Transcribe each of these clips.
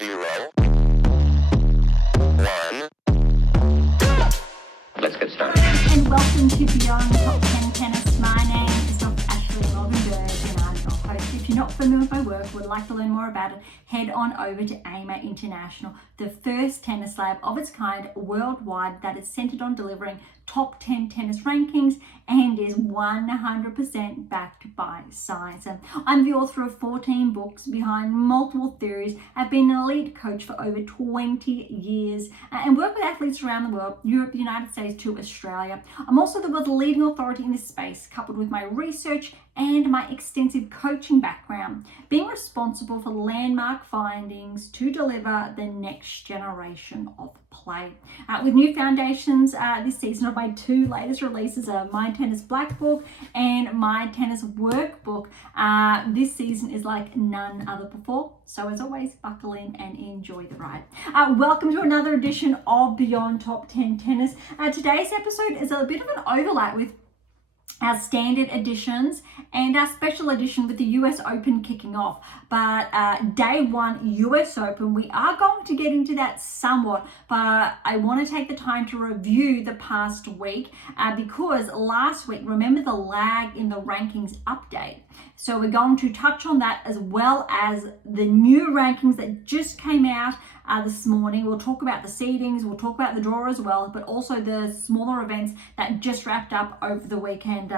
0, 1. Let's get started. And welcome to Beyond Top 10 Tennis. My name is Dr. Ashley Berge, and I'm your host. If you're not familiar with my work, would like to learn more about it, head on over to AM8 International, the first tennis lab of its kind worldwide that is centered on delivering top 10 tennis rankings and is 100% backed by science. And I'm the author of 14 books behind multiple theories. I've been an elite coach for over 20 years and work with athletes around the world, Europe, the United States to Australia. I'm also the world's leading authority in this space, coupled with my research and my extensive coaching background, being responsible for landmark findings to deliver the next generation of play. With new foundations this season of my two latest releases, My Tennis Black Book and My Tennis Workbook. This season is like none other before. So as always, buckle in and enjoy the ride. Welcome to another edition of Beyond Top 10 Tennis. Today's episode is a bit of an overlap with our standard editions and our special edition with the US Open kicking off. But day one US Open, we are going to get into that somewhat, but I want to take the time to review the past week because last week, remember the lag in the rankings update. So we're going to touch on that as well as the new rankings that just came out this morning. We'll talk about the seedings, we'll talk about the draw as well, but also the smaller events that just wrapped up over the weekend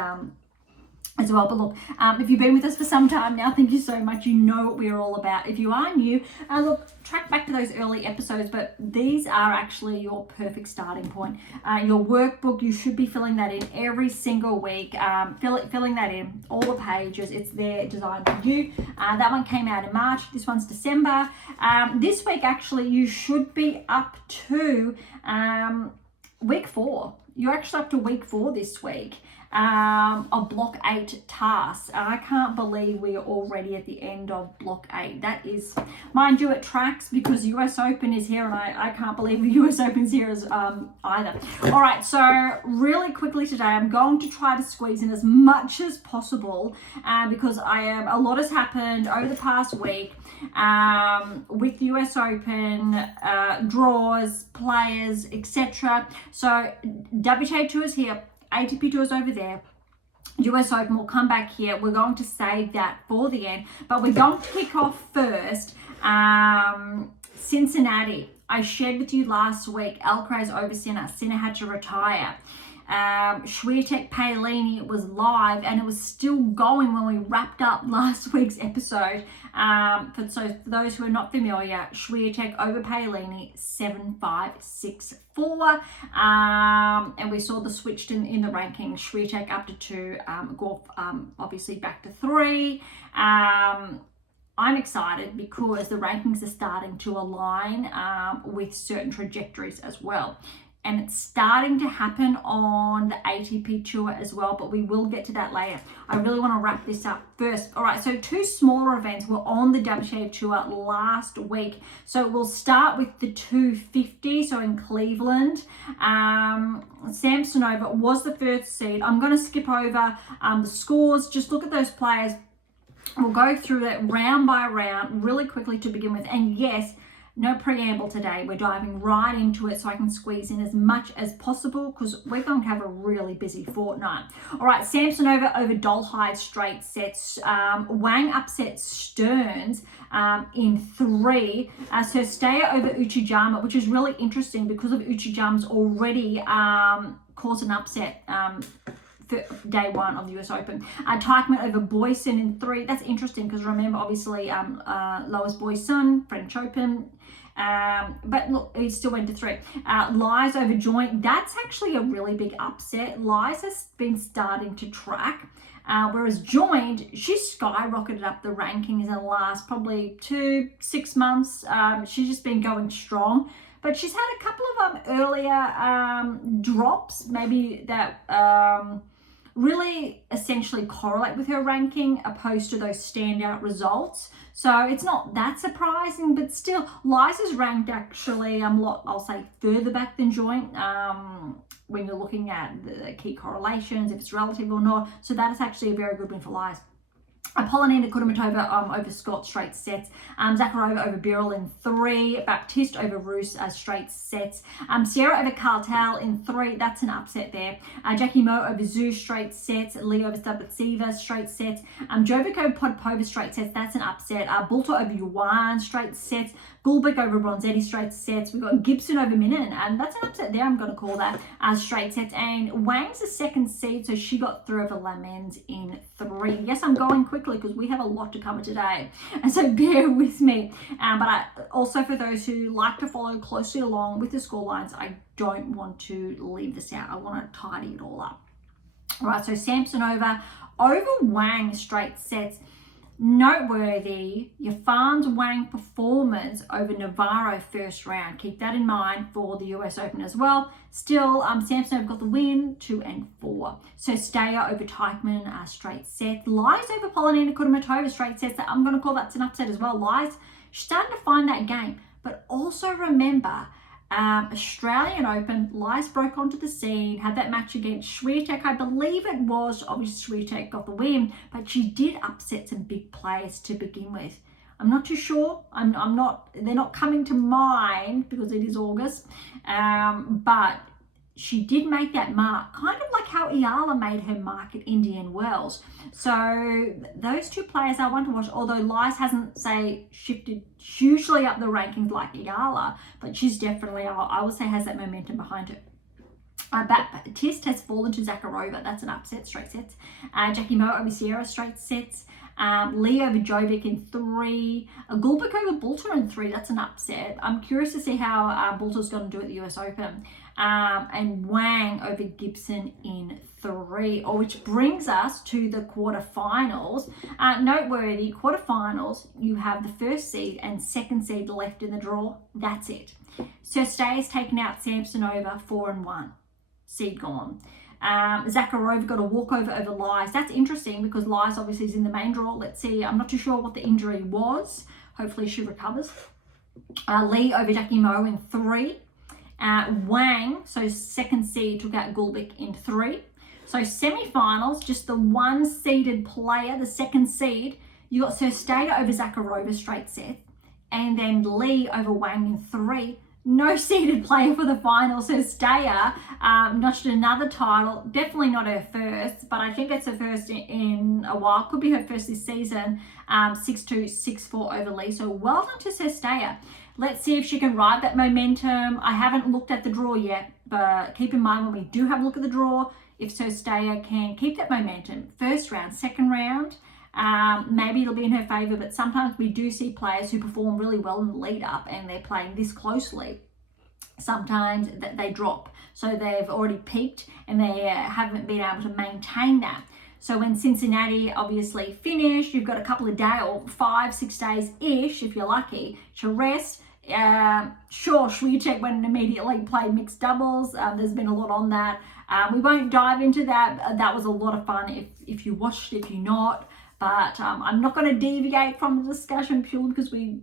as well. But look, if you've been with us for some time now, thank you so much. You know what we're all about. If you are new, look, track back to those early episodes, but these are actually your perfect starting point. Your workbook, you should be filling that in every single week, filling that in, all the pages. It's there designed for you. That one came out in March. This one's December. This week, actually, you should be up to week 4. You're actually up to week 4 this week. Of block 8 tasks. I can't believe we're already at the end of block 8. That is, mind you, it tracks because US Open is here, and I can't believe the US Open's here as either. All right, so really quickly today, I'm going to try to squeeze in as much as possible because a lot has happened over the past week with the US Open, draws, players, etc. So WTA Tour is here. ATP Tour is over there. US Open will come back here. We're going to save that for the end, but we're going to kick off first. Cincinnati. I shared with you last week, Alcaraz over Sinner. Sinner had to retire. Swiatek Paolini was live and it was still going when we wrapped up last week's episode. So for those who are not familiar, Swiatek over Paolini 7-5, 6-4. And we saw the switched in the rankings. Swiatek up to 2, Golf obviously back to 3. I'm excited because the rankings are starting to align with certain trajectories as well. And it's starting to happen on the ATP Tour as well, but we will get to that later. I really want to wrap this up first. All right, so 2 smaller events were on the WTA Tour last week. So we'll start with the 250, so in Cleveland. Samsonova was the first seed. I'm going to skip over the scores. Just look at those players. We'll go through it round by round really quickly to begin with. And yes, no preamble today. We're diving right into it so I can squeeze in as much as possible because we're going to have a really busy fortnight. All right, Samsonova over Dolhide straight sets. Wang upset Stearns in 3. So Steyer over Uchijama, which is really interesting because of Uchijama's already caused an upset for day 1 of the US Open. Teichmann over Boyson in 3. That's interesting because remember, obviously, Lois Boyson, French Open. But look, he still went to 3. Lies over Joint. That's actually a really big upset. Lies has been starting to track. Whereas Joint, she skyrocketed up the rankings in the last probably 2-6 months. She's just been going strong. But she's had a couple of earlier drops, maybe that really essentially correlate with her ranking opposed to those standout results. So it's not that surprising, but still, Liza's ranked actually, I'll say, further back than Joint when you're looking at the key correlations, if it's relative or not. So that is actually a very good win for Liza. Polonina Kudermetova over Scott, straight sets. Zakharova over Birol in 3. Baptiste over Roos, straight sets. Sierra over Cartel in 3. That's an upset there. Jackie Moe over Zhu, straight sets. Lee over Stabatseva, straight sets. Jovic over Podpova, straight sets. That's an upset. Bulter over Yuan, straight sets. Gulbik over Bronzetti, straight sets. We've got Gibson over Minen, and that's an upset there. I'm going to call that straight sets. And Wang's the second seed, so she got through over Lamens in 3. Yes, I'm going quickly because we have a lot to cover today, and so bear with me. But also for those who like to follow closely along with the scorelines, I don't want to leave this out. I want to tidy it all up. All right, so Samsonova over Wang, straight sets. Noteworthy, Yafan's Wang performance over Navarro first round. Keep that in mind for the US Open as well. Still, Samsonov got the win, 2 and 4. So Steyer over Teichmann, straight set. Lies over Polonina Kudermetova, straight sets. I'm going to call that an upset as well. Lies, she's starting to find that game. But also remember, Australian Open, Lies broke onto the scene, had that match against Swiatek. I believe it was, obviously Swiatek got the win, but she did upset some big players to begin with. I'm not too sure. They're not coming to mind because it is August. But she did make that mark, kind of like how Iala made her mark at Indian Wells. So those two players are one to watch, although Lies hasn't, say, shifted hugely up the rankings like Iala, but she's definitely, I would say, has that momentum behind her. Baptiste has fallen to Zakharova. That's an upset, straight sets. Jackie Moe over Sierra, straight sets. Lee over Jovic in 3. Gulbik over Bulter in 3. That's an upset. I'm curious to see how Bulter's going to do at the US Open. And Wang over Gibson in 3. Which brings us to the quarterfinals. Noteworthy, quarterfinals, you have the first seed and second seed left in the draw. That's it. Stayer's taken out Samsonova, 4 and 1. Seed gone. Zakharova got a walkover over Lies. That's interesting because Lies obviously is in the main draw. Let's see. I'm not too sure what the injury was. Hopefully she recovers. Lee over Jackie Moe in 3. Wang, so second seed, took out Gulbik in 3. So semi-finals, just the one seeded player, the second seed. You got Steyer over Zakharova, straight set. And then Lee over Wang in 3. No seeded player for the final. So Steyer notched another title. Definitely not her first, but I think it's her first in a while. Could be her first this season. 6-2, 6-4 over Lee. So well done to Steyer. Let's see if she can ride that momentum. I haven't looked at the draw yet, but keep in mind when we do have a look at the draw, if Steyer can keep that momentum. First round, second round, maybe it'll be in her favour, but sometimes we do see players who perform really well in the lead up and they're playing this closely. Sometimes they drop. So they've already peaked and they haven't been able to maintain that. So when Cincinnati obviously finished, you've got a couple of days or 5-6 days-ish, if you're lucky, to rest. Sure, Swiatek went and immediately played mixed doubles. There's been a lot on that. We won't dive into that. That was a lot of fun if you watched, if you're not. But I'm not going to deviate from the discussion purely because we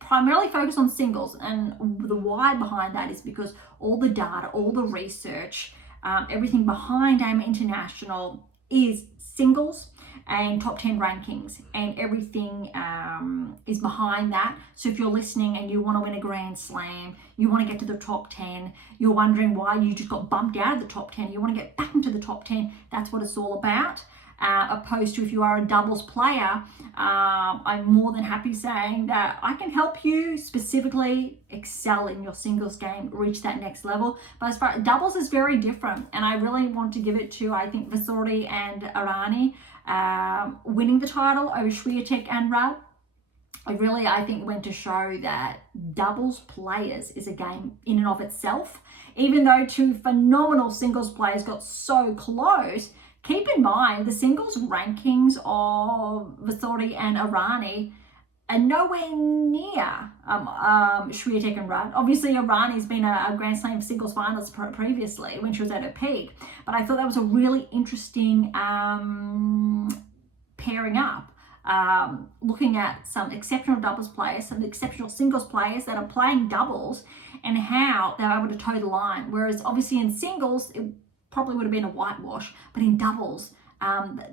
primarily focus on singles. And the why behind that is because all the data, all the research, everything behind AM8 International is singles and top 10 rankings, and everything is behind that. So if you're listening and you want to win a Grand Slam, you want to get to the top 10, you're wondering why you just got bumped out of the top 10, you want to get back into the top 10, that's what it's all about. Opposed to if you are a doubles player, I'm more than happy saying that I can help you specifically excel in your singles game, reach that next level. But as far as doubles is very different, and I really want to give it to, I think, Vasori and Arani winning the title over Swiatek and Rudd. I think went to show that doubles players is a game in and of itself. Even though two phenomenal singles players got so close, keep in mind the singles rankings of Vasori and Arani are nowhere near Swiatek and Rudd. Obviously, Arani's been a Grand Slam singles finalist previously when she was at her peak, but I thought that was a really interesting pairing up. Looking at some exceptional doubles players, some exceptional singles players that are playing doubles, and how they're able to toe the line. Whereas obviously in singles, it probably would have been a whitewash, but in doubles,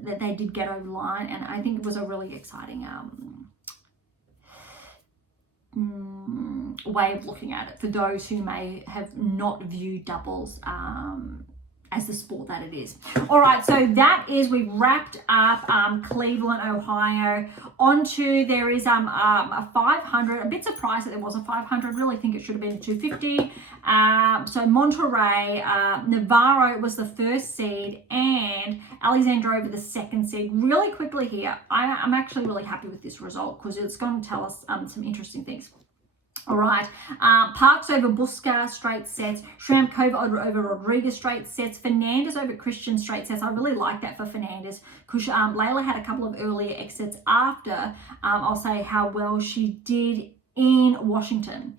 that they did get over the line, and I think it was a really exciting way of looking at it for those who may have not viewed doubles as the sport that it is. All right, so that is, we've wrapped up Cleveland, Ohio. Onto, there is a 500, a bit surprised that there was a 500, really think it should have been a 250. So Monterrey, Navarro was the first seed and Alexandrova the second seed. Really quickly here, I'm actually really happy with this result because it's going to tell us some interesting things. All right, Parks over Buska, straight sets. Shramkova over Rodriguez, straight sets. Fernandez over Christian, straight sets. I really like that for Fernandez because Layla had a couple of earlier exits after, I'll say, how well she did in Washington.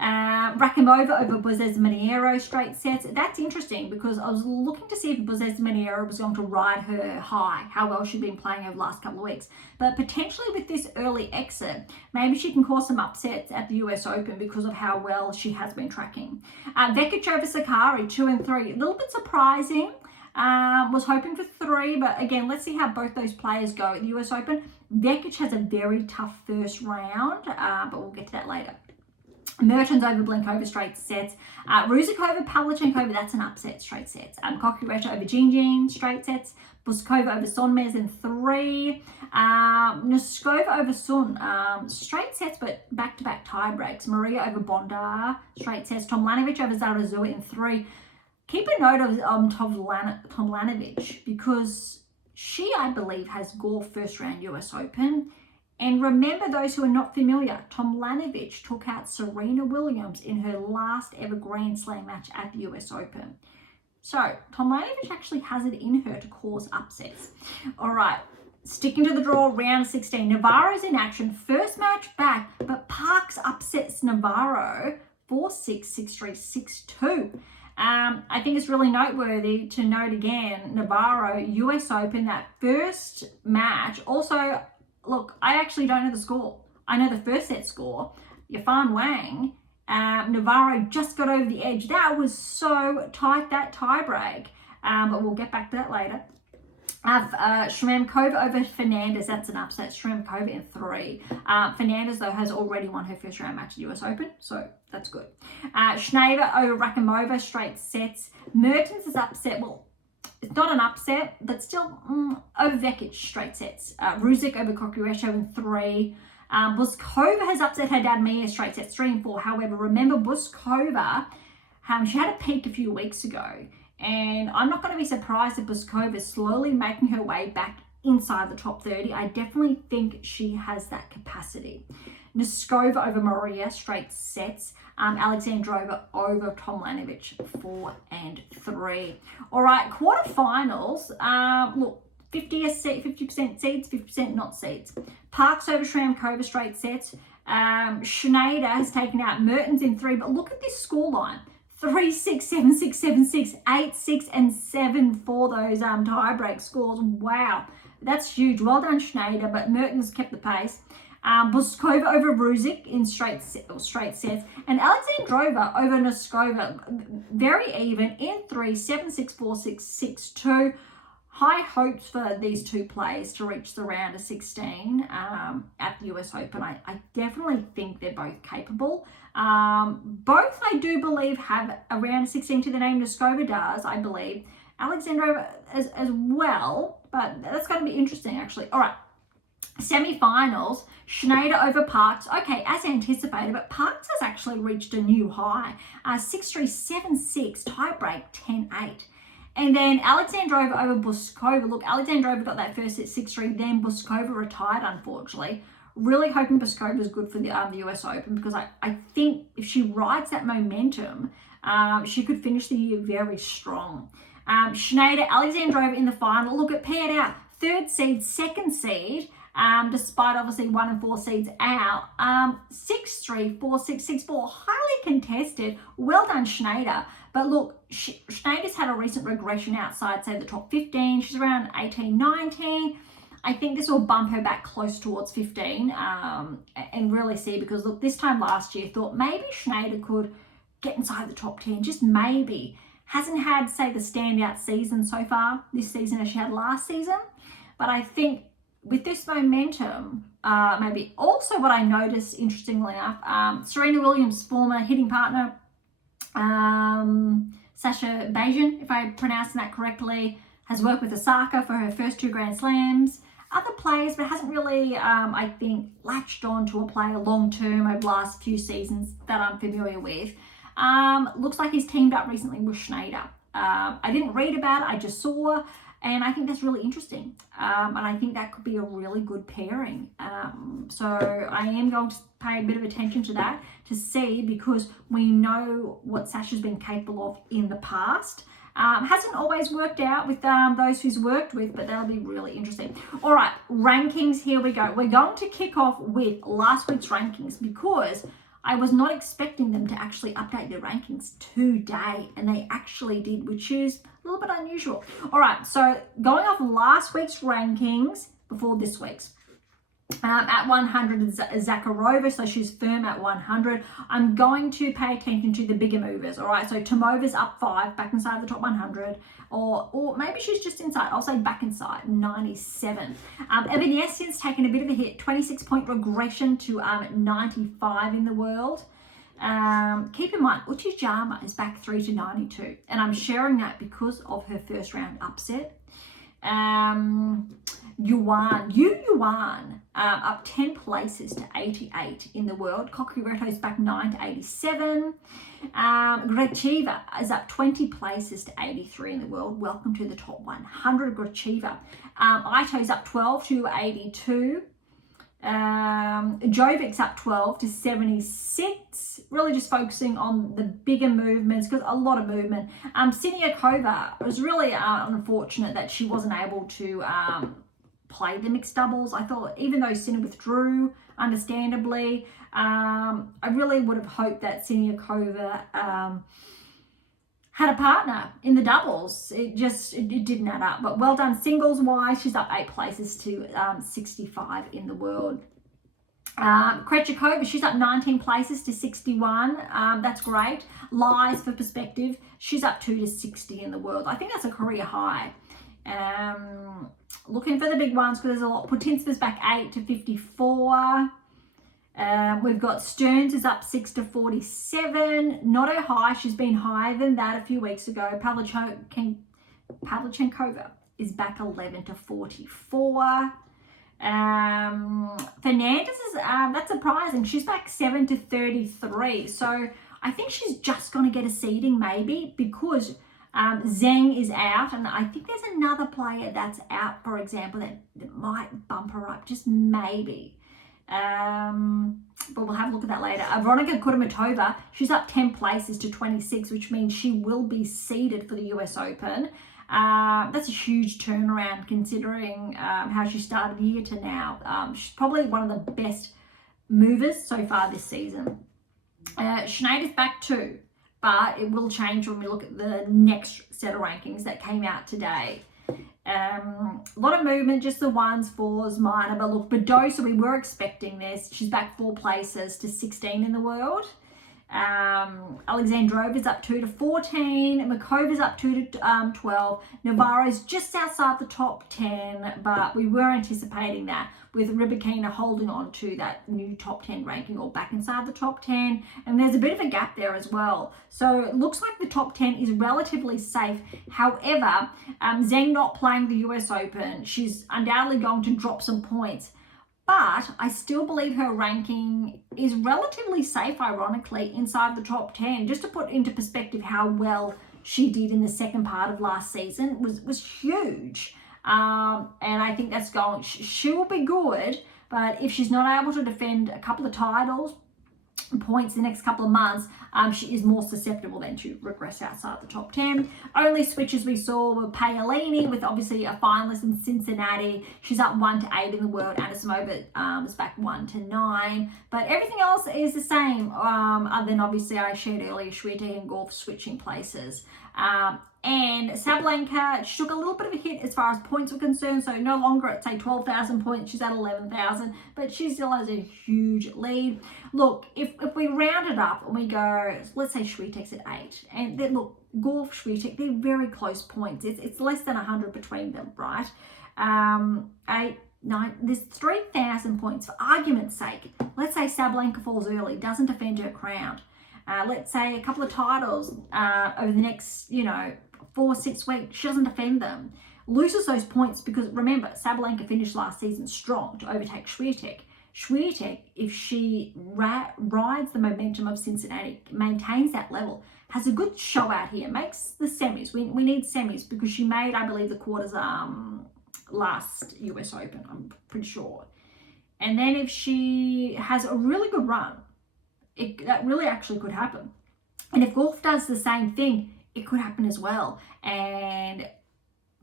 Rakimova over Buzez Maniero, straight sets. That's interesting because I was looking to see if Buzez Maniero was going to ride her high, how well she'd been playing over the last couple of weeks. But potentially with this early exit, maybe she can cause some upsets at the US Open because of how well she has been tracking. Vekic over Sakari, 2 and 3. A little bit surprising. Was hoping for 3, but again, let's see how both those players go at the US Open. Vekic has a very tough first round, but we'll get to that later. Mertens over Blinkova, straight sets. Ruzikova, Pavlyuchenkova, that's an upset, straight sets. Kokuresha over Jinjin, straight sets. Buskova over Sonmez in 3. Noskova over Sun, straight sets, but back-to-back tie breaks. Maria over Bondar, straight sets. Tomljanovic over Zarazua in 3. Keep a note of Tomljanovic because she, I believe, has Gore first round US Open. And remember, those who are not familiar, Tomljanovic took out Serena Williams in her last ever Grand Slam match at the US Open. So Tomljanovic actually has it in her to cause upsets. All right, sticking to the draw, round 16. Navarro's in action, first match back, but Parks upsets Navarro 4-6, 6-3, 6-2. I think it's really noteworthy to note again, Navarro, US Open, that first match. Also, look, I actually don't know the score. I know the first set score. Yafan Wang, Navarro just got over the edge. That was so tight, that tie break. But we'll get back to that later. Shramkova over Fernandez, that's an upset. Shramkova in 3. Fernandez, though, has already won her first round match at the US Open, so that's good. Schneider over Rakimova, straight sets. Mertens is upset. Well, it's not an upset, but still over Vekic, straight sets. Ruzic over Kokuresha in 3. Buskova has upset her dad Mia, straight sets 3 and 4. However, remember Buskova, she had a peak a few weeks ago. And I'm not going to be surprised if Buskova is slowly making her way back inside the top 30. I definitely think she has that capacity. Noskova over Maria, straight sets. Alexandrova over Tomljanovic, 4 and 3. All right, quarterfinals. Look, 50% seeds, 50% not seeds. Parks over Shramkova, straight sets. Schneider has taken out Mertens in 3, but look at this scoreline. 3-6, 7-6, 7-6, 8-6, and 7 for those tie-break scores. Wow, that's huge. Well done, Schneider, but Mertens kept the pace. Buskova over Ruzic in straight sets. And Alexandrova over Noskova, very even in 3, 7-6, 4-6, 6-2. High hopes for these two players to reach the round of 16 at the US Open. I definitely think they're both capable. Both, I do believe, have a round of 16 to the name. Noskova does, I believe. Alexandrova as well, but that's going to be interesting, actually. All right, semi-finals. Schneider over Parks. Okay, as anticipated, but Parks has actually reached a new high. 6-3, 7-6, tiebreak 10-8. And then Alexandrova over Buskova. Look, Alexandrova got that first at 6-3, then Buskova retired, unfortunately. Really hoping Buskova is good for the US Open because I think if she rides that momentum, she could finish the year very strong. Schneider, Alexandrova in the final. Look, it paired out. 3rd seed, 2nd seed, despite obviously 1 and 4 seeds out. 6-3, 4-6, 6-4, highly contested. Well done, Schneider. But look, Schneider's had a recent regression outside, say, the top 15. She's around 18, 19. I think this will bump her back close towards 15 and really see, because look, this time last year, thought maybe Schneider could get inside the top 10, just maybe. Hasn't had, say, the standout season so far this season as she had last season. But I think with this momentum, maybe also what I noticed, interestingly enough, Serena Williams' former hitting partner, Sasha Berge, if I'm pronouncing that correctly, has worked with Osaka for her first 2 Grand Slams. Other players, but hasn't really, I think, latched on to a player long-term over the last few seasons that I'm familiar with. Looks like he's teamed up recently with Schneider. I didn't read about it, I just saw, and I think that's really interesting. And I think that could be a really good pairing. So I am going to pay a bit of attention to that to see, because we know what Sasha's been capable of in the past. Hasn't always worked out with those who's worked with, but that'll be really interesting. All right, rankings, here we go. We're going to kick off with last week's rankings, because I was not expecting them to actually update their rankings today, and they actually did, which is a little bit unusual. All right, so going off last week's rankings before this week's. At 100 is Zakharova, so she's firm at 100. I'm going to pay attention to the bigger movers, all right? So Tomova's up 5, back inside the top 100, or maybe she's just inside. I'll say back inside, 97. Evanesian's taken a bit of a hit, 26-point regression to 95 in the world. Keep in mind, Uchijama is back 3 to 92, and I'm sharing that because of her first round upset. Yuan, up 10 places to 88 in the world. Kokureto's back 9 to 87. Gracheva is up 20 places to 83 in the world. Welcome to the top 100, Gracheva. Ito's up 12 to 82. Jovic's up 12 to 76. Really just focusing on the bigger movements, because a lot of movement. Siniakova was really unfortunate that she wasn't able to play the mixed doubles. I thought, even though Sinner withdrew, understandably, I really would have hoped that Siniakova had a partner in the doubles. It didn't add up. But well done singles wise. She's up 8 places to 65 in the world. Krejcikova, she's up 19 places to 61. That's great. Lies, for perspective, she's up 2 to 60 in the world. I think that's a career high. Looking for the big ones, because there's a lot. Putintsva's back 8 to 54. We've got Stearns is up 6 to 47. Not her high. She's been higher than that a few weeks ago. Pavlyuchenkova is back 11 to 44. Fernandez is, that's surprising. She's back 7 to 33. So I think she's just going to get a seeding, maybe, because Zheng is out, and I think there's another player that's out, for example, that might bump her up, just maybe. But we'll have a look at that later. Veronika Kudermetova, she's up 10 places to 26, which means she will be seeded for the US Open. That's a huge turnaround, considering how she started the year to now. She's probably one of the best movers so far this season. Schneider's back 2. But it will change when we look at the next set of rankings that came out today. A lot of movement, just the 1s, 4s, minor. But look, Badosa, we were expecting this. She's back 4 places to 16 in the world. Alexandrova's up 2 to 14. Makova's up 2 to 12. Navarro's just outside the top 10, but we were anticipating that, with Rybakina holding on to that new top 10 ranking, or back inside the top 10. And there's a bit of a gap there as well. So it looks like the top 10 is relatively safe. However, Zheng not playing the US Open, she's undoubtedly going to drop some points. But I still believe her ranking is relatively safe, ironically, inside the top 10. Just to put into perspective how well she did in the second part of last season was huge. And I think that's going, she will be good, but if she's not able to defend a couple of titles, points the next couple of months, she is more susceptible then to regress outside the top 10. Only switches we saw were Paolini, with obviously a finalist in Cincinnati. She's up 1 to 8 in the world. Anisimova is back 1 to 9. But everything else is the same, other than obviously I shared earlier, Schwiertek and Golf switching places. And Sabalenka, she took a little bit of a hit as far as points were concerned. So no longer at, say, 12,000 points. She's at 11,000. But she still has a huge lead. Look, if we round it up and we go, let's say Swiatek's at 8. And then, look, Gauff, Swiatek, they're very close points. It's less than 100 between them, right? 8, 9, there's 3,000 points. For argument's sake, let's say Sabalenka falls early, doesn't defend her crown. Let's say a couple of titles over the next, 4-6 weeks, she doesn't defend them. Loses those points because, remember, Sabalenka finished last season strong to overtake Swiatek. Swiatek, if she rides the momentum of Cincinnati, maintains that level, has a good show out here, makes the semis. We need semis because she made, I believe, the quarters last US Open, I'm pretty sure. And then if she has a really good run, that really actually could happen. And if Gauff does the same thing, it could happen as well. And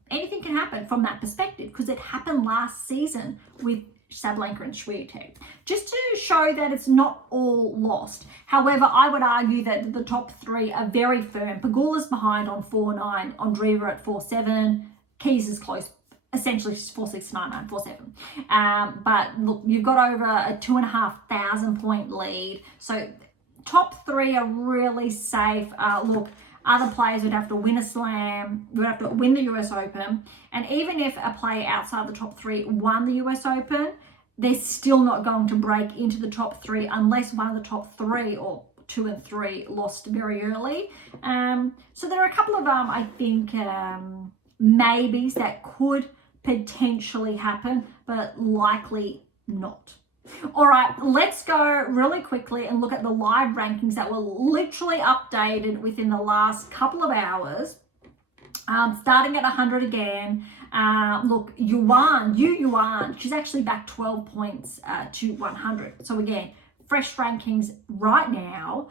anything can happen from that perspective because it happened last season with Sabalenka and Swiatek. Just to show that it's not all lost. However, I would argue that the top 3 are very firm. Pegula's behind on 4-9, Andreeva at 4-7, Keys is close, essentially 4-6, 9-9, 4-7. But look, you've got over a 2,500 point lead. So top 3 are really safe. Look, other players would have to win a slam, would have to win the US Open. And even if a player outside the top 3 won the US Open, they're still not going to break into the top 3 unless one of the top 3 or 2 and 3 lost very early. So there are a couple of, I think, maybes that could potentially happen, but likely not. All right, let's go really quickly and look at the live rankings that were literally updated within the last couple of hours. Starting at 100 again. Look, Yuan, she's actually back 12 points to 100. So again, fresh rankings right now,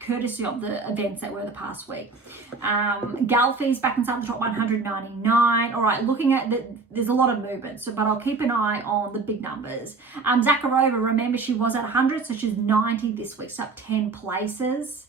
courtesy of the events that were the past week. Galfi's back inside the top 199. All right, looking at there's a lot of movement, but I'll keep an eye on the big numbers. Zakharova, remember, she was at 100, so she's 90 this week, so up 10 places.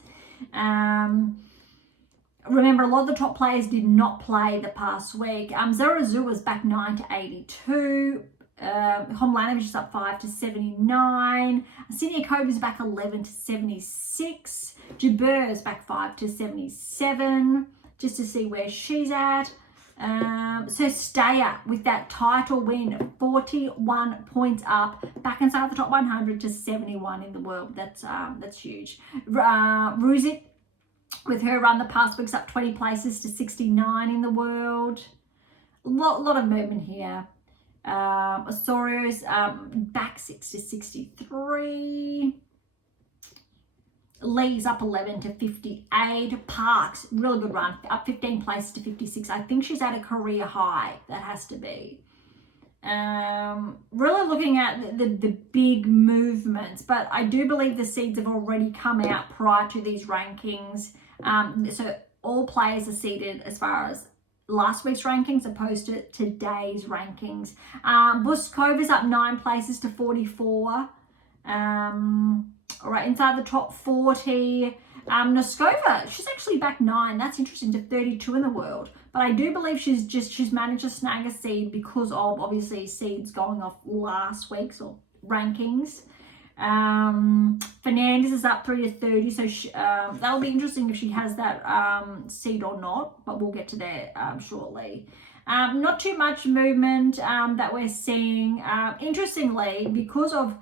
Remember, a lot of the top players did not play the past week. Zarazu was back 9 to 82. Homlanovic is up 5 to 79. Siniakova is back 11 to 76. Jabeur is back 5 to 77, just to see where she's at. So Steyer with that title win, 41 points up, back inside the top 100 to 71 in the world. That's huge. Ruzic with her run the past week's up 20 places to 69 in the world. Lot of movement here. Osorio's back 6 to 63. Lee's up 11 to 58. Parks, really good run, up 15 places to 56. I think she's at a career high. That has to be. Really looking at the big movements, but I do believe the seeds have already come out prior to these rankings. So all players are seeded as far as last week's rankings opposed to today's rankings. Buskova's up 9 places to 44. All right, inside the top 40. Noskova, she's actually back 9. That's interesting, to 32 in the world. But I do believe she's managed to snag a seed because of, obviously, seeds going off last week's or rankings. Fernandez is up 3 to 30, so that'll be interesting if she has that seed or not, but we'll get to that shortly. Not too much movement that we're seeing. Interestingly, because of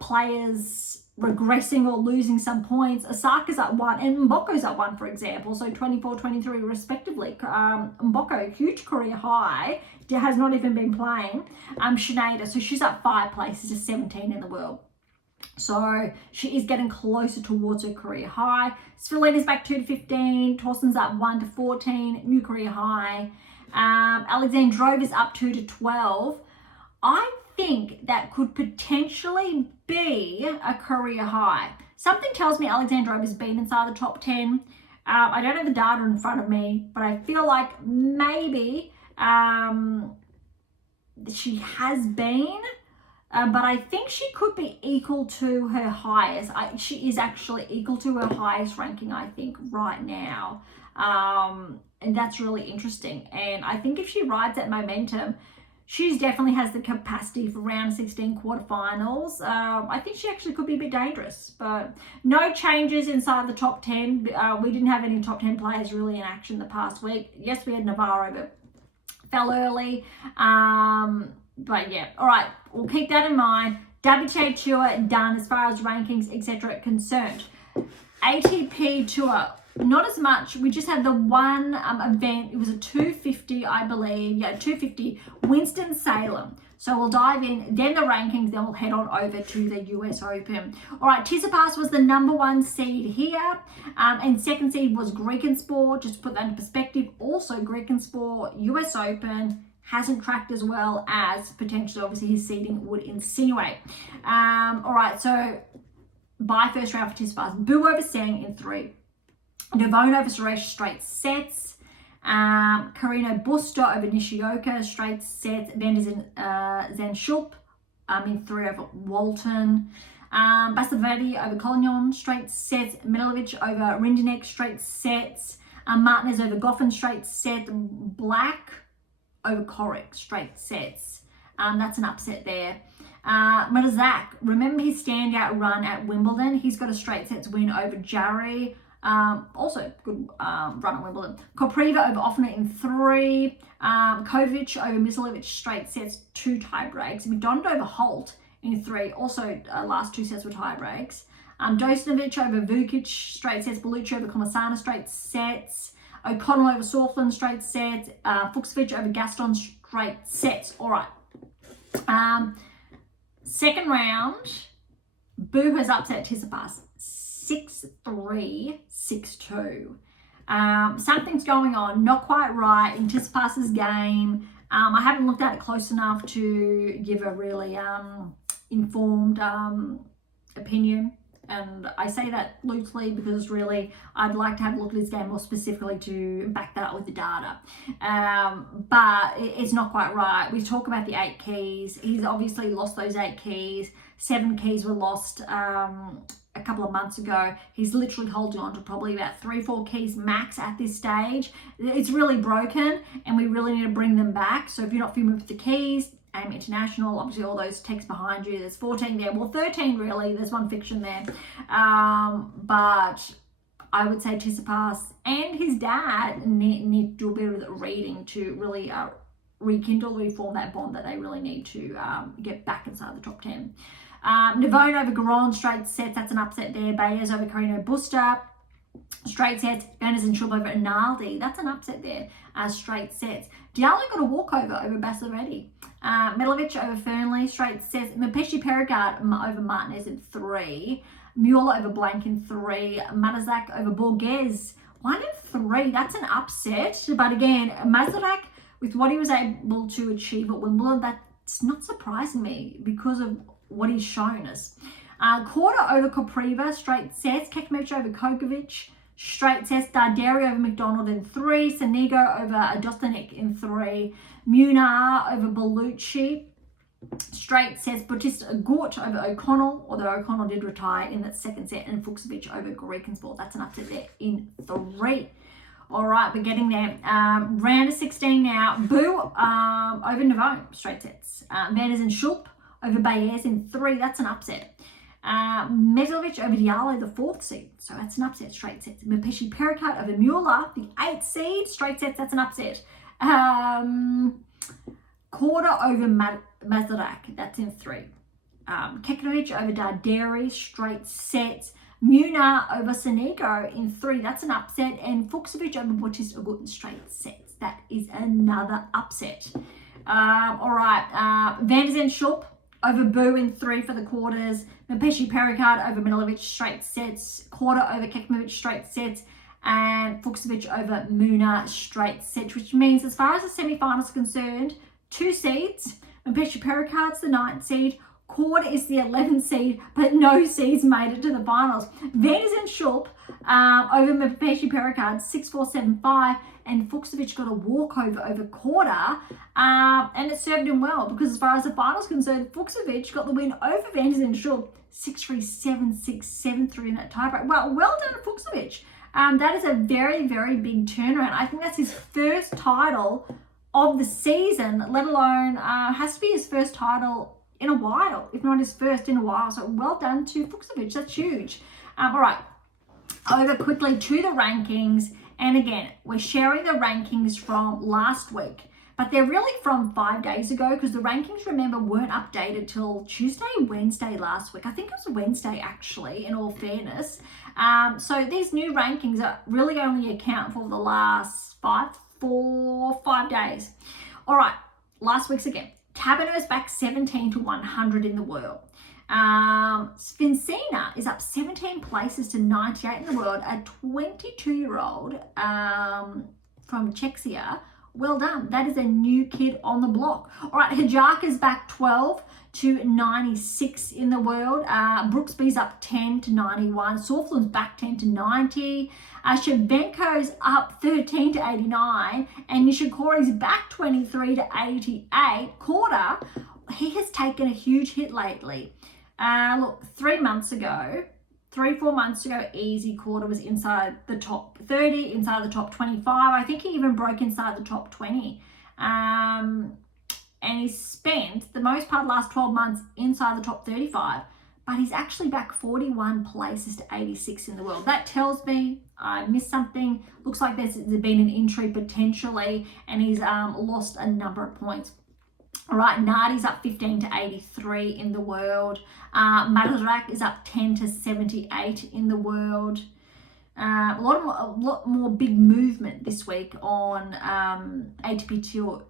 players regressing or losing some points, Osaka's up 1 and Mboko's up 1, for example, so 24, 23 respectively. Mboko, huge career high, has not even been playing. Sinead, so she's up 5 places to 17 in the world. So she is getting closer towards her career high. Svitolina's back 2 to 15. Torsten's up 1 to 14, new career high. Alexandrova's up 2 to 12. I think that could potentially be a career high. Something tells me Alexandrova's been inside the top 10. I don't have the data in front of me, but I feel like maybe she has been. but I think she could be equal to her highest. She is actually equal to her highest ranking, I think, right now. And that's really interesting. And I think if she rides that momentum, she definitely has the capacity for round 16 quarterfinals. I think she actually could be a bit dangerous, but no changes inside the top 10. We didn't have any top 10 players really in action the past week. Yes, we had Navarro, but fell early. But yeah, all right, we'll keep that in mind. WTA Tour done as far as rankings, etc. concerned. ATP Tour, not as much. We just had the one event. It was a 250, I believe. Yeah, 250, Winston-Salem. So we'll dive in, then the rankings, then we'll head on over to the US Open. All right, Tsitsipas was the #1 seed here. And second seed was Sport. Just to put that into perspective. Also, Sport, US Open, hasn't tracked as well as potentially, obviously, his seeding would insinuate. All right, so by first round for Tsitsipas, Bu over Seng in 3. Navone over Suresh, straight sets. Carino Busta over Nishioka, straight sets. Van der Zandschulp in 3 over Walton. Bastavati over Collignon, straight sets. Medvedev over Rindenek, straight sets. Martinez over Goffin, straight set. Black over Corrick, straight sets. That's an upset there. Mrazak, remember his standout run at Wimbledon? He's got a straight sets win over Jarry. Also good run at Wimbledon. Kopriva over Offner in 3. Kovic over Mislevic, straight sets, 2 tie breaks. McDonald over Holt in 3. Also last 2 sets were tie breaks. Dosnovic over Vukic, straight sets. Bellucci over Comasana, straight sets. O'Connell over Southland, straight sets. Fuchsovich over Gaston, straight sets. All right. Second round, Bu has upset Tsitsipas 6-3, 6-2. Something's going on, not quite right in Tsitsipas's game. I haven't looked at it close enough to give a really informed opinion. And I say that loosely because really I'd like to have a look at his game more specifically to back that up with the data. But it's not quite right. We talk about the 8 keys. He's obviously lost those 8 keys. 7 keys were lost a couple of months ago. He's literally holding on to probably about 3-4 keys max at this stage. It's really broken and we really need to bring them back. So if you're not familiar with the keys, AM8 International, obviously all those texts behind you, there's 14 there, well 13 really, there's one fiction there, but I would say Tsitsipas and his dad need to do a bit of reading to really rekindle, reform that bond that they really need to get back inside the top 10. Navone over Garon, straight sets, that's an upset there. Baez over Carino Busta, straight sets. Van der Zandschulp over Inaldi, that's an upset there, straight sets. Diallo got a walkover over Basilevsky. Medvedev over Fernley, straight sets. Mapeshi Perigard over Martinez in 3. Mueller over Blank in 3. Matarzak over Borges, 1 in 3. That's an upset. But again, Mazarak, with what he was able to achieve at Wimbledon, that's not surprising me because of what he's shown us. Korda over Kopriva, straight sets. Kekmanovic over Kokovic, straight sets. Darderi over McDonald in 3. Sanigo over Dostanik in 3. Munar over Bellucci, straight sets. Bautista Agut over O'Connell, although O'Connell did retire in that second set. And Fuchsovich over Sport, that's an upset there in 3. All right, we're getting there. Round of 16 now. Bu over Navone, straight sets. Van der Zandschulp over Baez in 3, that's an upset. Medvedev over Diallo, the 4th seed, so that's an upset, straight sets. Mapeshi Pericard over Mueller, the 8th seed, straight sets, that's an upset. Korda over Mazarak, that's in 3. Kekmanovic over Darderi, straight sets. Munar over Sanigo in 3, that's an upset. And Fuchsovich over Bautista Agut, straight sets, that is another upset. All right, Van der Zandschulp over Bu in 3 for the quarters. Mapeshi Pericard over Medvedev, straight sets. Korda over Kekmanovic, straight sets. And Fuchsovich over Munar, straight sets, which means as far as the semi-finals are concerned, 2 seeds. Mapeshi Pericard's the 9th seed. Korda is the 11th seed, but no seeds made it to the finals. Venus and over Mapeshi Pericard 6-4-7-5, and Fucsovics got a walkover over Korda, and it served him well because as far as the finals concerned, Fucsovics got the win over Venus and 6-3, 7-6, 7-3 in that tiebreak. Well done, Fucsovics. That is a very, very big turnaround. I think that's his first title of the season, let alone has to be his first title in a while, if not his first in a while. So well done to Fucsovics. That's huge. All right, over quickly to the rankings. And again, we're sharing the rankings from last week, but they're really from 5 days ago because the rankings, remember, weren't updated till Tuesday, Wednesday last week. I think it was Wednesday, actually, in all fairness. So these new rankings are really only account for the last 5 days. All right, last week's again. Taberner's back 17 to 100 in the world. Svincina is up 17 places to 98 in the world. A 22-year-old from Czechia. Well done. That is a new kid on the block. All right, Hajaka's back 12 to 96 in the world. Brooksby's up 10 to 91. Sorflin's back 10 to 90. Shevchenko's up 13 to 89. And Nishikori's back 23 to 88. Korda, he has taken a huge hit lately. Look, 4 months ago, easy, Korda was inside the top 30, inside the top 25. I think he even broke inside the top 20. And he spent the most part of the last 12 months inside the top 35, but he's actually back 41 places to 86 in the world. That tells me I missed something. Looks like there's been an injury potentially, and he's lost a number of points. All right, Nardi's up 15 to 83 in the world. Madarak is up 10 to 78 in the world. A lot more big movement this week on ATP Tour,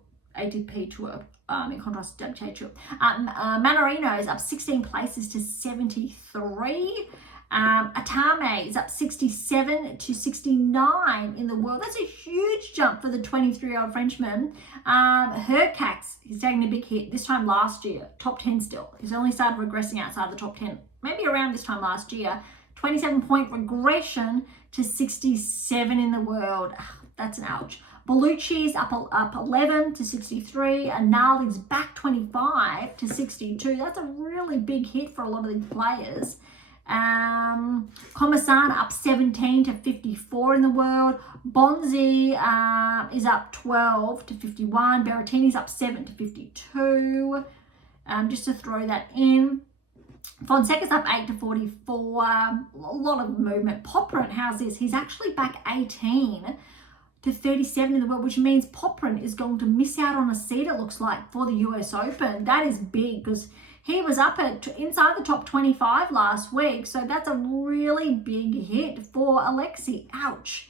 in contrast to WTA Tour. Manarino is up 16 places to 73. Atame is up 67 to 69 in the world. That's a huge jump for the 23-year-old Frenchman. Hercax, he's taking a big hit. This time last year, top 10 still. He's only started regressing outside the top 10, maybe around this time last year. 27-point regression to 67 in the world. That's an ouch. Bellucci's up 11 to 63. Anali's back 25 to 62. That's a really big hit for a lot of these players. Comasana up 17 to 54 in the world. Bonzi is up 12 to 51. Berrettini's up 7 to 52. Just to throw that in. Fonseca's up 8 to 44. A lot of movement. Popperin, how's this? He's actually back 18 to 37 in the world, which means Popperin is going to miss out on a seat, it looks like, for the US Open. That is big because he was up inside the top 25 last week. So that's a really big hit for Alexei. Ouch.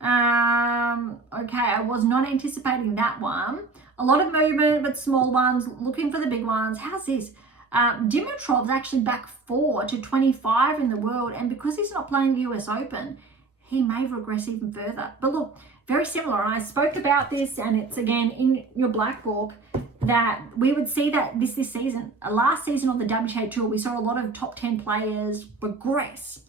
Okay, I was not anticipating that one. A lot of movement, but small ones, looking for the big ones. How's this? Dimitrov's actually back 4 to 25 in the world. And because he's not playing the US Open, he may regress even further. But look, very similar. I spoke about this, and it's again in your black book, that we would see that this season, last season on the WTA Tour, we saw a lot of top 10 players regress.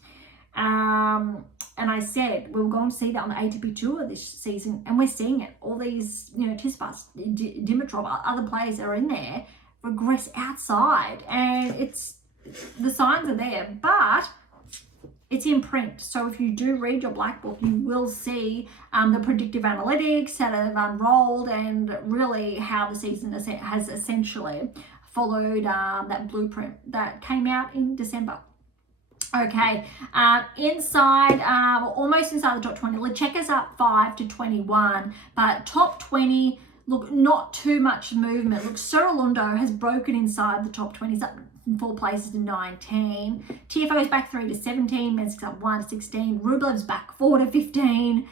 And I said we were going to see that on the ATP Tour this season, and we're seeing it. All these, Tsitsipas, Dimitrov, other players that are in there regress outside, and the signs are there, but it's in print. So if you do read your black book, you will see the predictive analytics that have unrolled and really how the season has essentially followed that blueprint that came out in December. Okay, almost inside the top 20. Lecheka's up 5 to 21, but top 20, look, not too much movement. Look, Surilundo has broken inside the top 20. He's up 4 places to 19. TFO's back 3 to 17. Mensic's up 1 to 16. Rublev's back 4 to 15.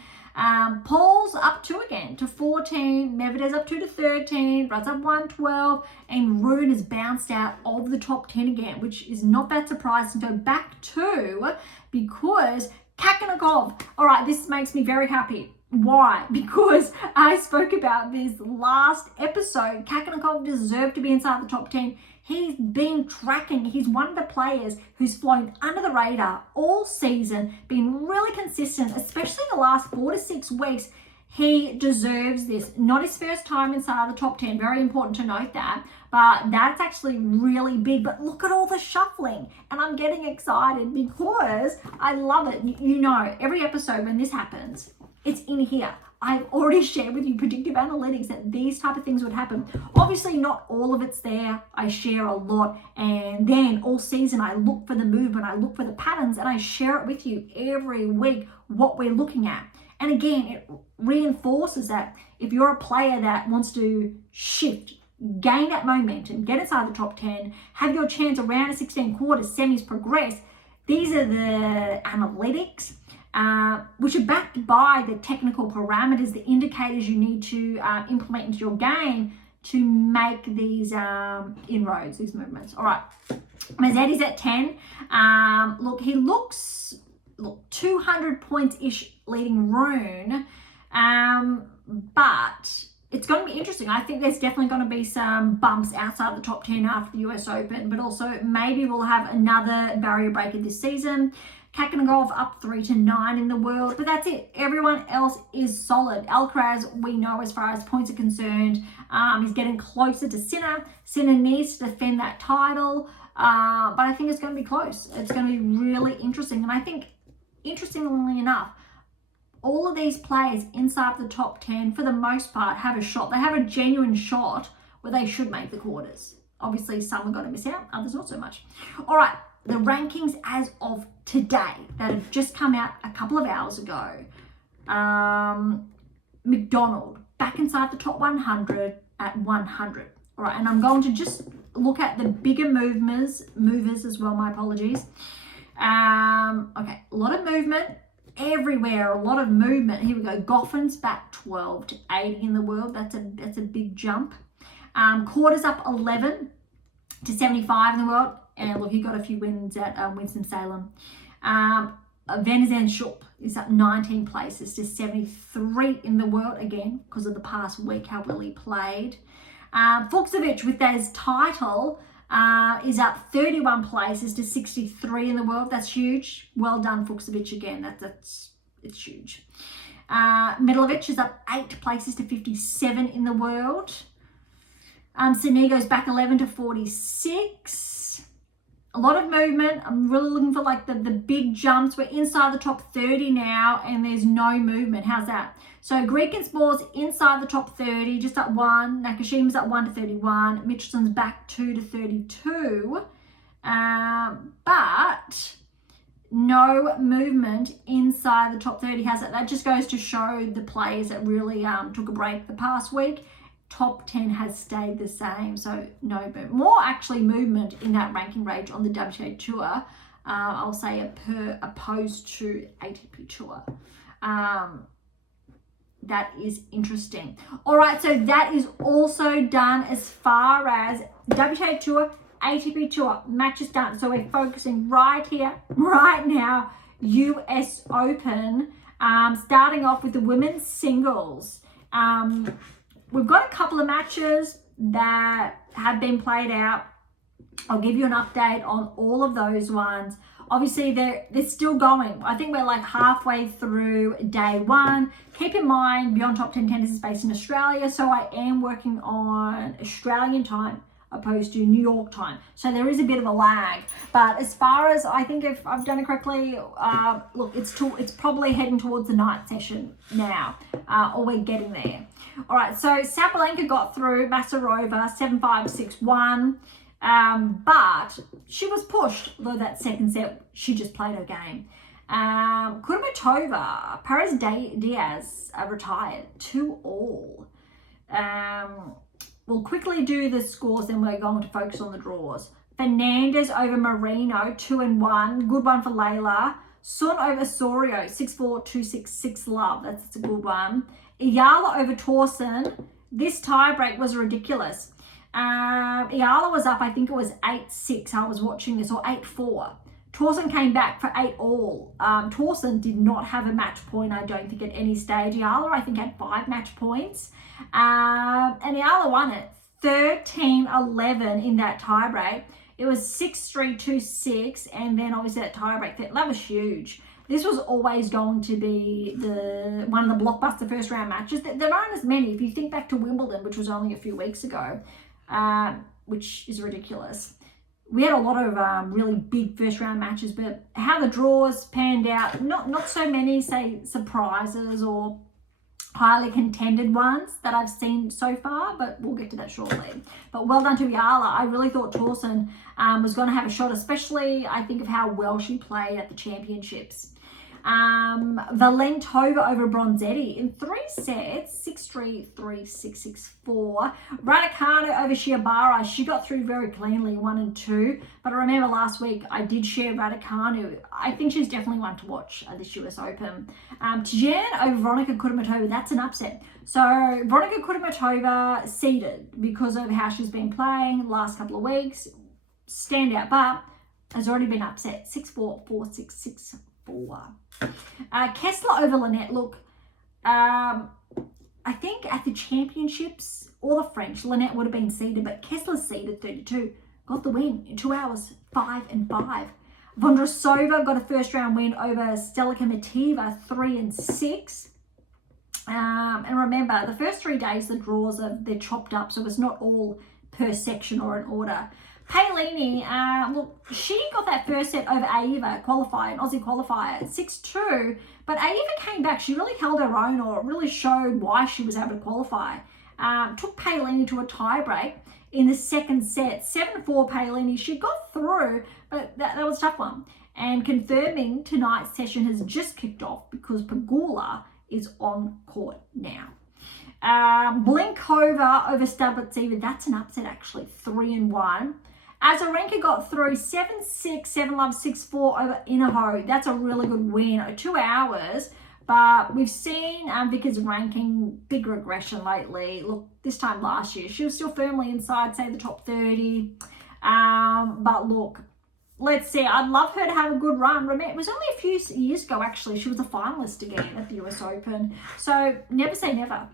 Paul's up 2 again to 14. Medvedev's up 2 to 13. Rudd's up 1 to 12. And Rune has bounced out of the top 10 again, which is not that surprising. So back 2 because Kakanakov. All right, this makes me very happy. Why? Because I spoke about this last episode. Kakanakov deserved to be inside the top 10. He's been tracking. He's one of the players who's flown under the radar all season, been really consistent, especially in the last 4 to 6 weeks. He deserves this. Not his first time inside the top 10. Very important to note that. But that's actually really big. But look at all the shuffling. And I'm getting excited because I love it. You know, every episode when this happens, it's in here. I've already shared with you predictive analytics that these type of things would happen. Obviously, not all of it's there. I share a lot. And then all season, I look for the movement. I look for the patterns. And I share it with you every week, what we're looking at. And again, it reinforces that if you're a player that wants to shift, gain that momentum, get inside the top 10, have your chance around a 16 quarters, semis progress, these are the analytics, which are backed by the technical parameters, the indicators you need to implement into your game to make these inroads, these movements. All right, Mazzetti's at 10. Look, he looks 200 points-ish leading Rune, but it's going to be interesting. I think there's definitely going to be some bumps outside the top 10 after the US Open, but also maybe we'll have another barrier breaker this season. Kakanagov up 3 to 9 in the world, but that's it. Everyone else is solid. Alcaraz, we know as far as points are concerned, he's getting closer to Sinner. Sinner needs to defend that title, but I think it's going to be close. It's going to be really interesting, and I think, interestingly enough, all of these players inside the top 10, for the most part, have a shot. They have a genuine shot where they should make the quarters. Obviously, some are going to miss out, others not so much. All right, the rankings as of today that have just come out a couple of hours ago. McDonald, back inside the top 100 at 100. All right, and I'm going to just look at the bigger movers as well, my apologies. Okay, a lot of movement everywhere, a lot of movement. Here we go. Goffin's back 12 to 80 in the world. That's a big jump. Quarters up 11 to 75 in the world. And look, he got a few wins at Winston-Salem. Venezan Schupp is up 19 places to 73 in the world, again, because of the past week, how well he played. Fucsovics with his title is up 31 places to 63 in the world. That's huge. Well done, Fucsovics, again. It's huge. Medvedev is up 8 places to 57 in the world. Sinigo's back 11 to 46. A lot of movement. I'm really looking for like the big jumps. We're inside the top 30 now and there's no movement. How's that? So Greek and Sports inside the top 30, just up 1. Nakashima's up 1 to 31. Mitchelson's back 2 to 32. But no movement inside the top 30. How's that? That just goes to show the players that really took a break the past week. Top 10 has stayed the same, so no movement. More actually movement in that ranking range on the WTA Tour, I'll say opposed to ATP Tour. That is interesting. All right, so that is also done as far as WTA Tour, ATP Tour matches done. So we're focusing right here, right now, US Open, starting off with the women's singles. We've got a couple of matches that have been played out. I'll give you an update on all of those ones. Obviously, they're still going. I think we're like halfway through day 1. Keep in mind, Beyond Top 10 Tennis is based in Australia, so I am working on Australian time opposed to New York time. So there is a bit of a lag. But as far as I think if I've done it correctly, look, it's probably heading towards the night session now, or we're getting there. All right, so Sabalenka got through Masarova 7-5, 6-1, but she was pushed, although that second set, she just played her game. Kudermetova, Perez Diaz retired 2-all. We'll quickly do the scores, then we're going to focus on the draws. Fernandez over Marino, 2-1. Good one for Layla. Sun over Sorio, 6-4, 2-6, 6-love. That's a good one. Iyala over Torsen. This tiebreak was ridiculous. Iyala was up, I think it was 8-6. I was watching this, or 8-4. Torsen came back for 8-all. Torsen did not have a match point, I don't think, at any stage. Iyala, I think, had 5 match points. And Iyala won it 13-11 in that tiebreak. It was 6-3, 2-6, and then obviously that tiebreak, that was huge. This was always going to be one of the blockbuster first round matches. There aren't as many. If you think back to Wimbledon, which was only a few weeks ago, which is ridiculous. We had a lot of really big first round matches, but how the draws panned out, not so many, say, surprises or highly contended ones that I've seen so far, but we'll get to that shortly. But well done to Yala. I really thought Torsen was going to have a shot, especially I think of how well she played at the championships. Valentova over Bronzetti in 3 sets, 6-3, 3-6, 6-4. Raducanu over Shiobara. She got through very cleanly, 1 and 2. But I remember last week I did share Raducanu. I think she's definitely one to watch at this US Open. Tijan over Veronika Kudermetova. That's an upset. So Veronika Kudermetova seeded because of how she's been playing last couple of weeks. Standout, but has already been upset. 6-4, 4-6, 6-4. Kessler over Lynette. Look, I think at the championships, all the French, Lynette would have been seeded, but Kessler seeded 32. Got the win in 2 hours, 5 and 5. Vondrousova got a first round win over Stella Komitiva, 3 and 6. And remember, the first 3 days, the draws they're chopped up, so it's not all per section or in order. Paolini, look, she got that first set over Ava, an Aussie qualifier, 6-2, but Ava came back. She really held her own, or really showed why she was able to qualify. Took Paolini to a tiebreak in the second set, 7-4 Paolini. She got through, but that was a tough one. And confirming tonight's session has just kicked off because Pegula is on court now. Blinkova over Stabletseva, that's an upset actually, 3 and 1. Azarenka got through 7-6, 7-love, 6-4 over Inaho. That's a really good win, 2 hours. But we've seen Vickers ranking big regression lately. Look, this time last year, she was still firmly inside, say, the top 30. But look, let's see. I'd love her to have a good run. Remember, it was only a few years ago, actually. She was a finalist again at the US Open. So never say never.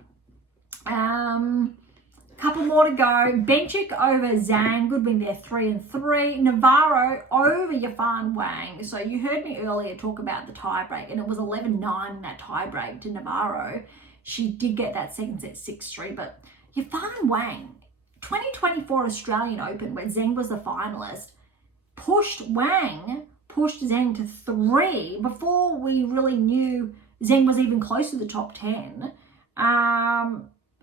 Couple more to go. Bencic over Zhang. Good win there, 3 and 3. Navarro over Yafan Wang. So you heard me earlier talk about the tiebreak, and it was 11-9 in that tiebreak to Navarro. She did get that second set 6-3, but Yafan Wang, 2024 Australian Open, where Zheng was the finalist, pushed Zheng to 3 before we really knew Zheng was even close to the top 10.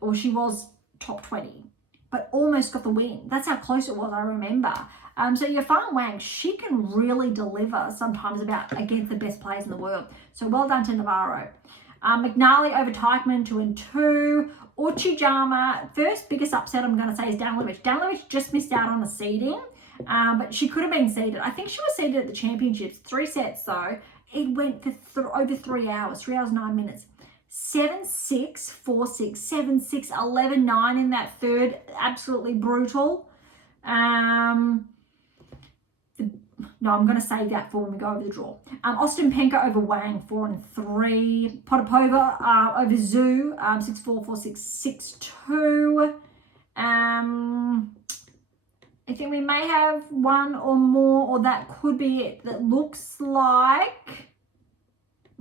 Or she was top 20, but almost got the win. That's how close it was, I remember. So Yafan Wang, she can really deliver sometimes against the best players in the world. So well done to Navarro. McNally over Teichmann, 2 and 2. Uchijama, first biggest upset I'm going to say is Danilowicz. Danilowicz just missed out on a seeding, but she could have been seeded. I think she was seeded at the championships. 3 sets though. It went for over 3 hours, 3 hours, 9 minutes. 7-6, 4-6, 7-6, 11-9 in that third. Absolutely brutal. No, I'm going to save that for when we go over the draw. Ostapenko over Wang, 4 and 3. Potapova over Zhu, 6-4, 4-6, 6-2. I think we may have one or more, or that could be it. That looks like...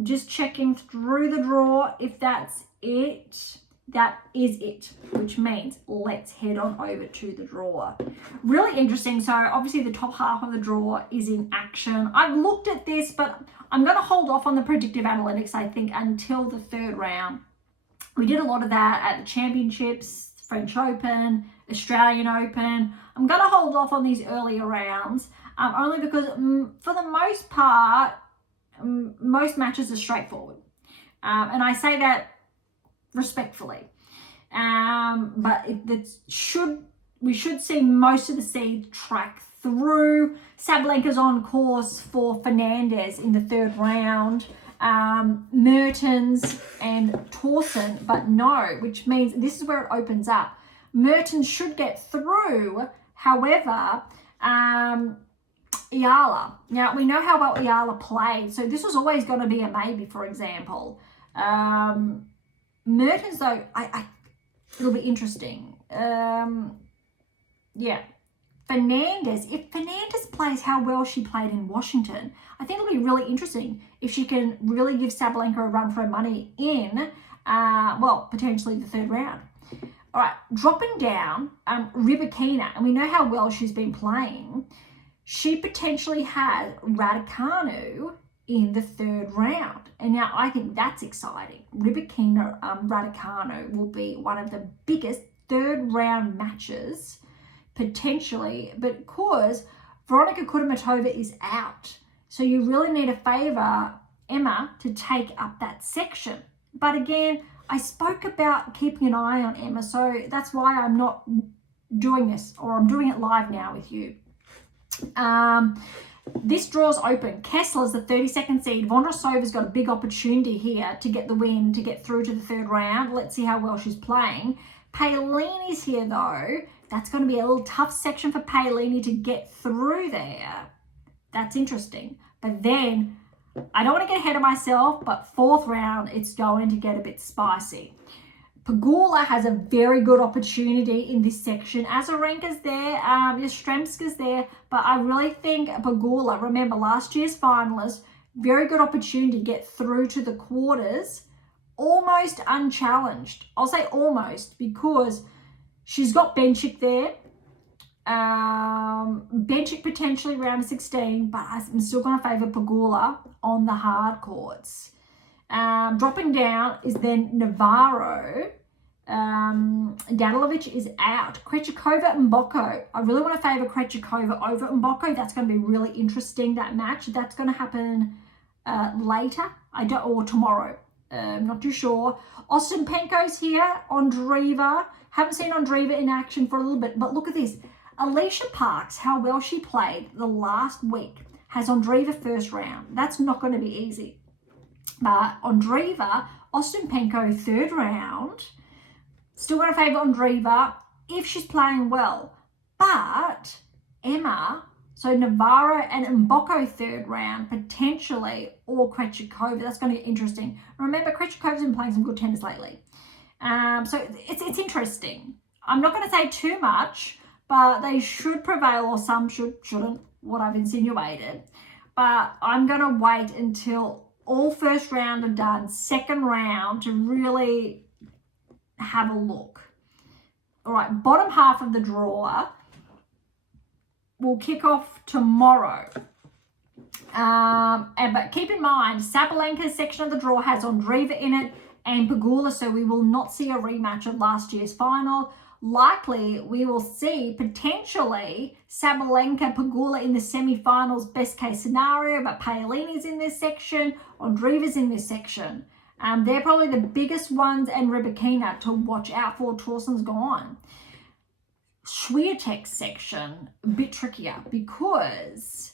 Just checking through the draw if that's it. That is it, which means let's head on over to the draw. Really interesting. So obviously the top half of the draw is in action. I've looked at this, but I'm going to hold off on the predictive analytics, I think, until the 3rd round. We did a lot of that at the championships, French Open, Australian Open. I'm going to hold off on these earlier rounds, only because for the most part, most matches are straightforward, and I say that respectfully, but we should see most of the seeds track through. Sabalenka's on course for Fernandez in the 3rd round, Mertens and Torsen, but no, which means this is where it opens up. Mertens should get through, however, Iala. Now, we know how well Iala played, so this was always going to be a maybe, for example. Mertens, though, it'll be interesting. Yeah. If Fernandez plays how well she played in Washington, I think it'll be really interesting if she can really give Sabalenka a run for her money in, potentially the third round. All right, dropping down, Rybakina, and we know how well she's been playing. She potentially has Raducanu in the third round. And now I think that's exciting. Rybakina Raducanu will be one of the biggest third round matches potentially, because Veronika Kudermetova is out. So you really need to favour Emma to take up that section. But again, I spoke about keeping an eye on Emma, so that's why I'm not doing this, or I'm doing it live now with you. This draw's open. Kessler's the 32nd seed. Vondrasova's got a big opportunity here to get the win, to get through to the third round. Let's see how well she's playing. Paolini's here though. That's going to be a little tough section for Paolini to get through there. That's interesting. But then, I don't want to get ahead of myself, but fourth round, it's going to get a bit spicy. Pegula has a very good opportunity in this section. Azarenka's there, Yastremska's there, but I really think Pegula, remember last year's finalist, very good opportunity to get through to the quarters, almost unchallenged. I'll say almost because she's got Benchik there. Benchik potentially round 16, but I'm still going to favour Pegula on the hard courts. Dropping down is then Navarro. Danilovic is out. Krejcikova and Mboko. I really want to favour Krejcikova over Mboko. That's going to be really interesting, that match. That's going to happen later. Or tomorrow. I'm not too sure. Ostapenko's here. Andreeva. Haven't seen Andreeva in action for a little bit, but look at this. Alicia Parks, how well she played the last week, has Andreeva first round. That's not going to be easy. But Andreeva, Ostapenko third round. Still going to favour Andreeva if she's playing well. But Emma, so Navarro and Mboko third round, potentially, or Krejcikova. That's going to be interesting. Remember, Krejcikova's been playing some good tennis lately. So it's interesting. I'm not going to say too much, but they should prevail, or some shouldn't, what I've insinuated. But I'm going to wait until all first round are done, second round, to really have a look. All right, bottom half of the draw will kick off tomorrow. But keep in mind, Sabalenka's section of the draw has Andreeva in it and Pegula, so we will not see a rematch of last year's final. Likely, we will see potentially Sabalenka, Pegula in the semi-finals, best case scenario, but Paolini's in this section, Andreeva's in this section. They're probably the biggest ones, and Rybakina to watch out for. Torsen's gone. Swiatek's section, a bit trickier because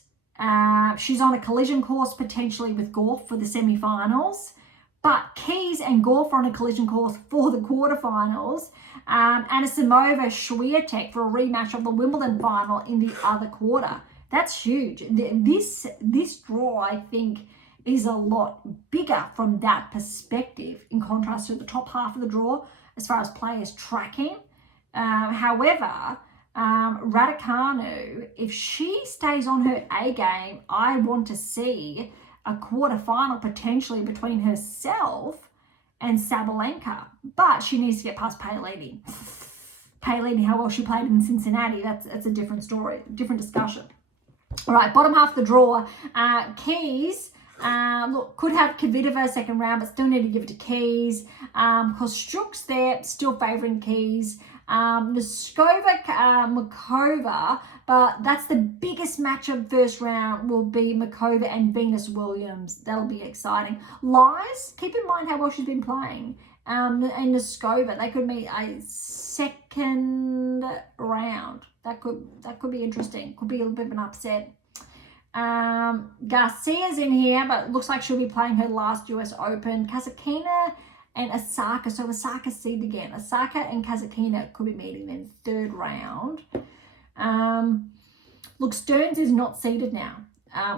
she's on a collision course potentially with Gauff for the semi-finals. But Keys and Gauff are on a collision course for the quarterfinals. Anisimova, Swiatek for a rematch of the Wimbledon final in the other quarter. That's huge. This draw, I think, is a lot bigger from that perspective in contrast to the top half of the draw as far as players tracking. However, Raducanu, if she stays on her A game, I want to see a quarterfinal potentially between herself and Sabalenka. But she needs to get past Paolini. Paolini, how well she played in Cincinnati, that's a different story, different discussion. All right, bottom half of the draw. Keys, look, could have Kvitova second round, but still need to give it to Keys. Kostyuk's there, still favouring Keys. Noskova, Makova, but that's the biggest match of first round will be Makova and Venus Williams. That'll be exciting. Lies, keep in mind how well she's been playing. And Noskova, they could meet a second round. That could be interesting. Could be a little bit of an upset. Garcia's in here, but it looks like she'll be playing her last US Open. Kasatkina and Osaka, so Osaka's seed again. Osaka and Kasatkina could be meeting in third round. Look, Stearns is not seeded now.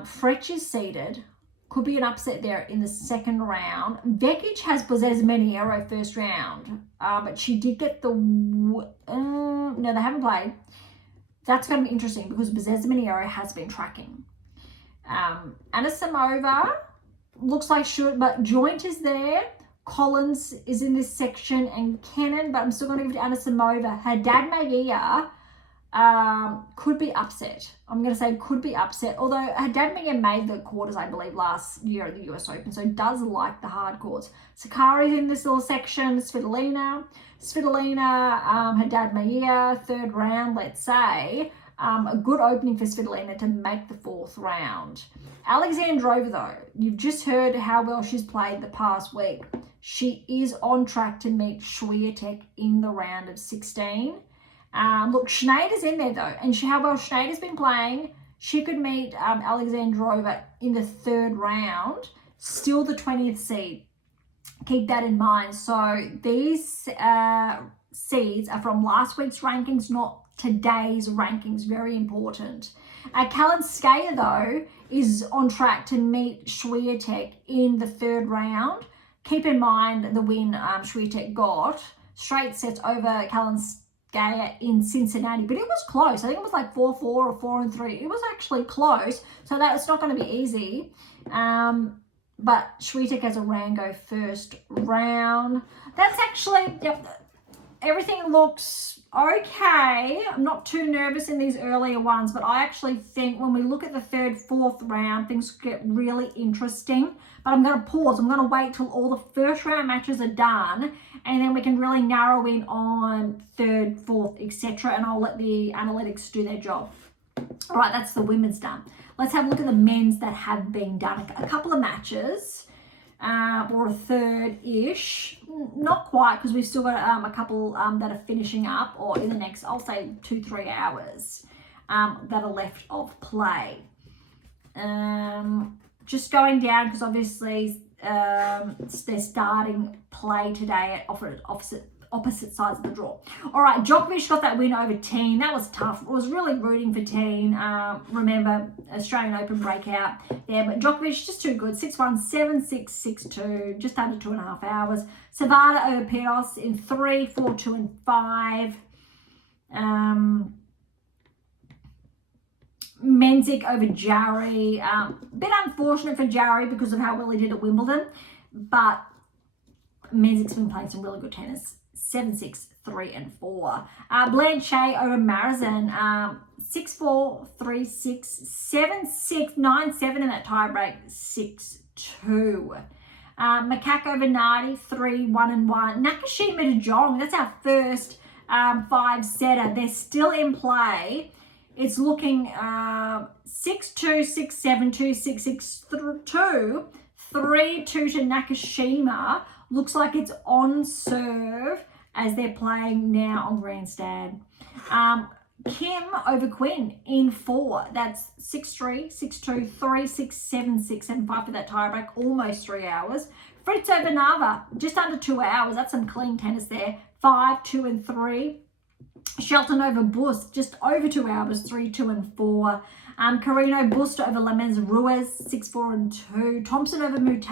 Fretch is seeded. Could be an upset there in the second round. Vekic has Bozes-Meniero first round, but she did get the... no, they haven't played. That's going to be interesting because Bezeminero has been tracking. Anisimova looks like should, but Joint is there. Collins is in this section and Kennan, but I'm still going to give it to Anisimova. Haddad Maia could be upset. I'm going to say could be upset, although Haddad Maia made the quarters, I believe, last year at the US Open, so does like the hard courts. Sakari's in this little section. Svitolina, Haddad Maia, third round, let's say. A good opening for Svitolina to make the fourth round. Alexandrova, though, you've just heard how well she's played the past week. She is on track to meet Swiatek in the round of 16. Look, Schneider's in there, though, and how well Schneider's been playing, she could meet Alexandrova in the third round, still the 20th seed. Keep that in mind. So these seeds are from last week's rankings, not today's rankings. Very important. Kalinskaya, though, is on track to meet Swiatek in the third round. Keep in mind the win Swiatek got, straight sets over Kalinskaya in Cincinnati, but it was close. I think it was like 4-4 or 4-3. It was actually close, so that's not going to be easy. But Swiatek has a Rango first round. That's actually, yep, everything looks okay. I'm not too nervous in these earlier ones, but I actually think when we look at the third, fourth round, things get really interesting. But I'm going to pause. I'm going to wait till all the first round matches are done, and then we can really narrow in on third, fourth, etc. And I'll let the analytics do their job. All right, that's the women's done. Let's have a look at the men's that have been done. A couple of matches, or a third-ish. Not quite, because we've still got a couple that are finishing up, or in the next, I'll say 2-3 hours, that are left of play. Just going down, because obviously they're starting play today at opposite sides of the draw. All right, Djokovic got that win over Teen. That was tough. I was really rooting for Teen. Remember, Australian Open breakout there, but Djokovic just too good. 6-1, 7-6, 6-2, just under 2.5 hours. Savada over Piros in 3, 4, 2, and 5. Menzies over Jarry. Bit unfortunate for Jarry because of how well he did at Wimbledon, but Menzies been playing some really good tennis. 7-6, 3, and 4. Blanchet over Marizan. 6-4, 3-6, 7-6, 9-7 in that tiebreak. 6-2. Macaque over Nardi. 3, 1, and 1. Nakashima to Jong. That's our first 5-setter. They're still in play. It's looking 6-2, 6-7, 2, 6-6, 2, 3-2 to Nakashima. Looks like it's on serve as they're playing now on grandstand. Kim over Quinn in 4. That's 6-3, 6-2, 3-6, 7-6, and 5 for that tiebreak. Almost 3 hours. Fritz over Nava, just under 2 hours. That's some clean tennis there. 5, 2, and 3. Shelton over Bust, just over 2 hours, 3, 2, and 4. Carino Bust over Lemens Ruiz, 6, 4, and 2. Thompson over Mute,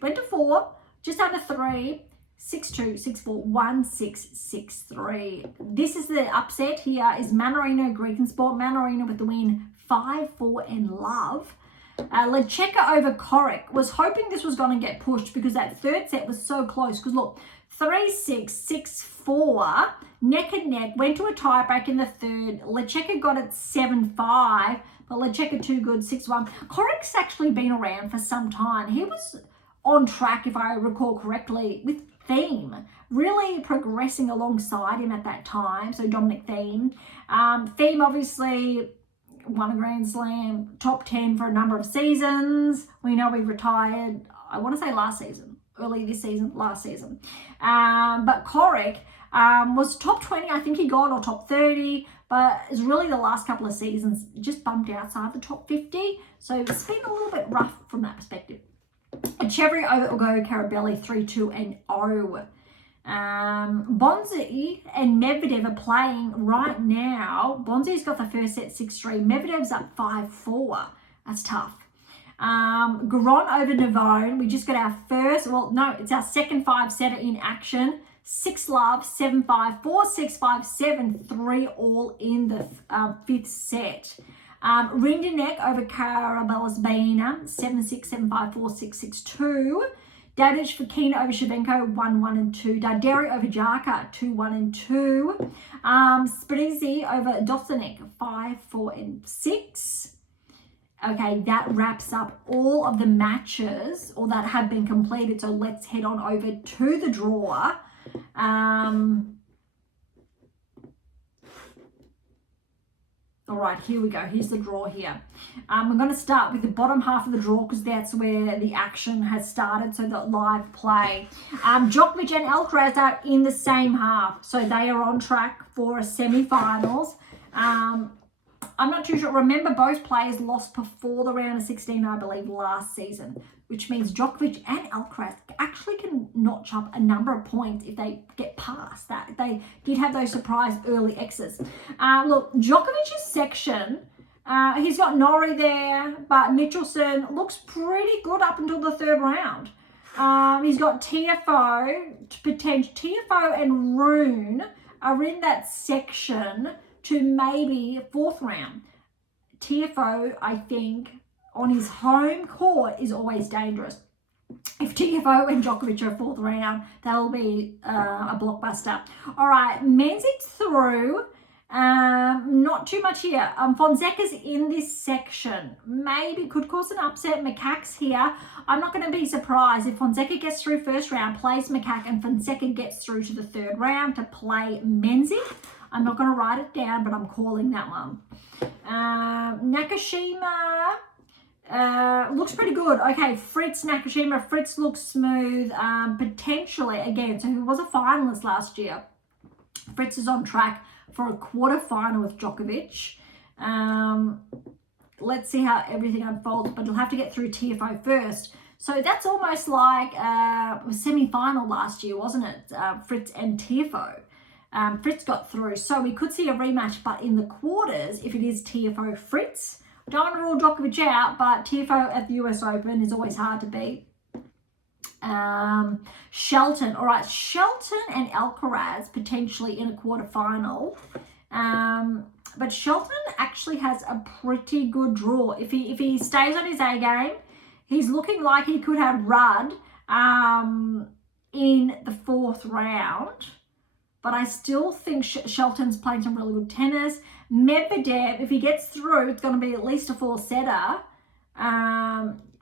went to 4, just under 3, 6-2, 6-4, 1-6, 6-3. This is the upset here is Manarino Grekensport. Manarino with the win, 5-4 in love. Lecheka over Korek. Was hoping this was going to get pushed because that third set was so close. Because look, 3-6, 6-4, neck and neck, went to a tiebreak in the third. Lecheka got it 7-5, but Lecheka too good, 6-1. Korek's actually been around for some time. He was on track, if I recall correctly, with Thiem, really progressing alongside him at that time. So Dominic Thiem. Thiem obviously won a Grand Slam, top 10 for a number of seasons. We know he retired, I want to say last season, early this season, last season. But Korek was top 20, I think he got, or top 30, but it's really the last couple of seasons just bumped outside the top 50. So it's been a little bit rough from that perspective. Chevry over Ugo Carabelli, 3-2 and 0. Bonzi and Medvedev are playing right now. Bonzi's got the first set 6-3. Medvedev's up 5-4. That's tough. Garon over Navone. We just got our first, well, no, it's our second 5-setter in action. 6-love, 7-5, 4-6, 5-7, 3 all in the 5th set. Rinderknecht over Karabelazbina, 7-6, 7-5, 4-6, 6-2. Davidovich Fokina over Shevchenko, 1-1 and 2. Darderi over Jarka, 2-1 and 2. Sprizzi over Dosenek, 5-4 and 6. Okay, that wraps up all of the matches, or that have been completed. So let's head on over to the draw. All right, here we go. Here's the draw here. We're going to start with the bottom half of the draw because that's where the action has started, so the live play. Djokovic and Alcaraz are in the same half, so they are on track for a semi-finals. I'm not too sure. Remember, both players lost before the round of 16, I believe, last season, which means Djokovic and Alcaraz actually can notch up a number of points if they get past that. They did have those surprise early exits. Look, Djokovic's section, he's got Norrie there, but Michelson looks pretty good up until the 3rd round. He's got TFO, TFO and Rune are in that section to maybe 4th round. TFO, I think, on his home court is always dangerous. If TFO and Djokovic are 4th round, that'll be a blockbuster. All right, Menzig's through. Not too much here. Fonseca's in this section. Maybe could cause an upset. Macaque's here. I'm not going to be surprised if Fonseca gets through 1st round, plays Macaque, and Fonseca gets through to the 3rd round to play Menzig. I'm not going to write it down, but I'm calling that one. Nakashima looks pretty good. Okay, Fritz, Nakashima. Fritz looks smooth. Potentially, again, so he was a finalist last year. Fritz is on track for a quarter-final with Djokovic. Let's see how everything unfolds, but he'll have to get through TFO first. So that's almost like a semi-final last year, wasn't it? Fritz and TFO. Fritz got through, so we could see a rematch, but in the quarters, if it is TFO Fritz, don't want to rule Djokovic out, but TFO at the US Open is always hard to beat. Shelton, all right, Shelton and Alcaraz potentially in a quarterfinal, but Shelton actually has a pretty good draw. If he stays on his A game, he's looking like he could have Rudd in the 4th round. But I still think Shelton's playing some really good tennis. Medvedev, if he gets through, it's going to be at least a 4-setter.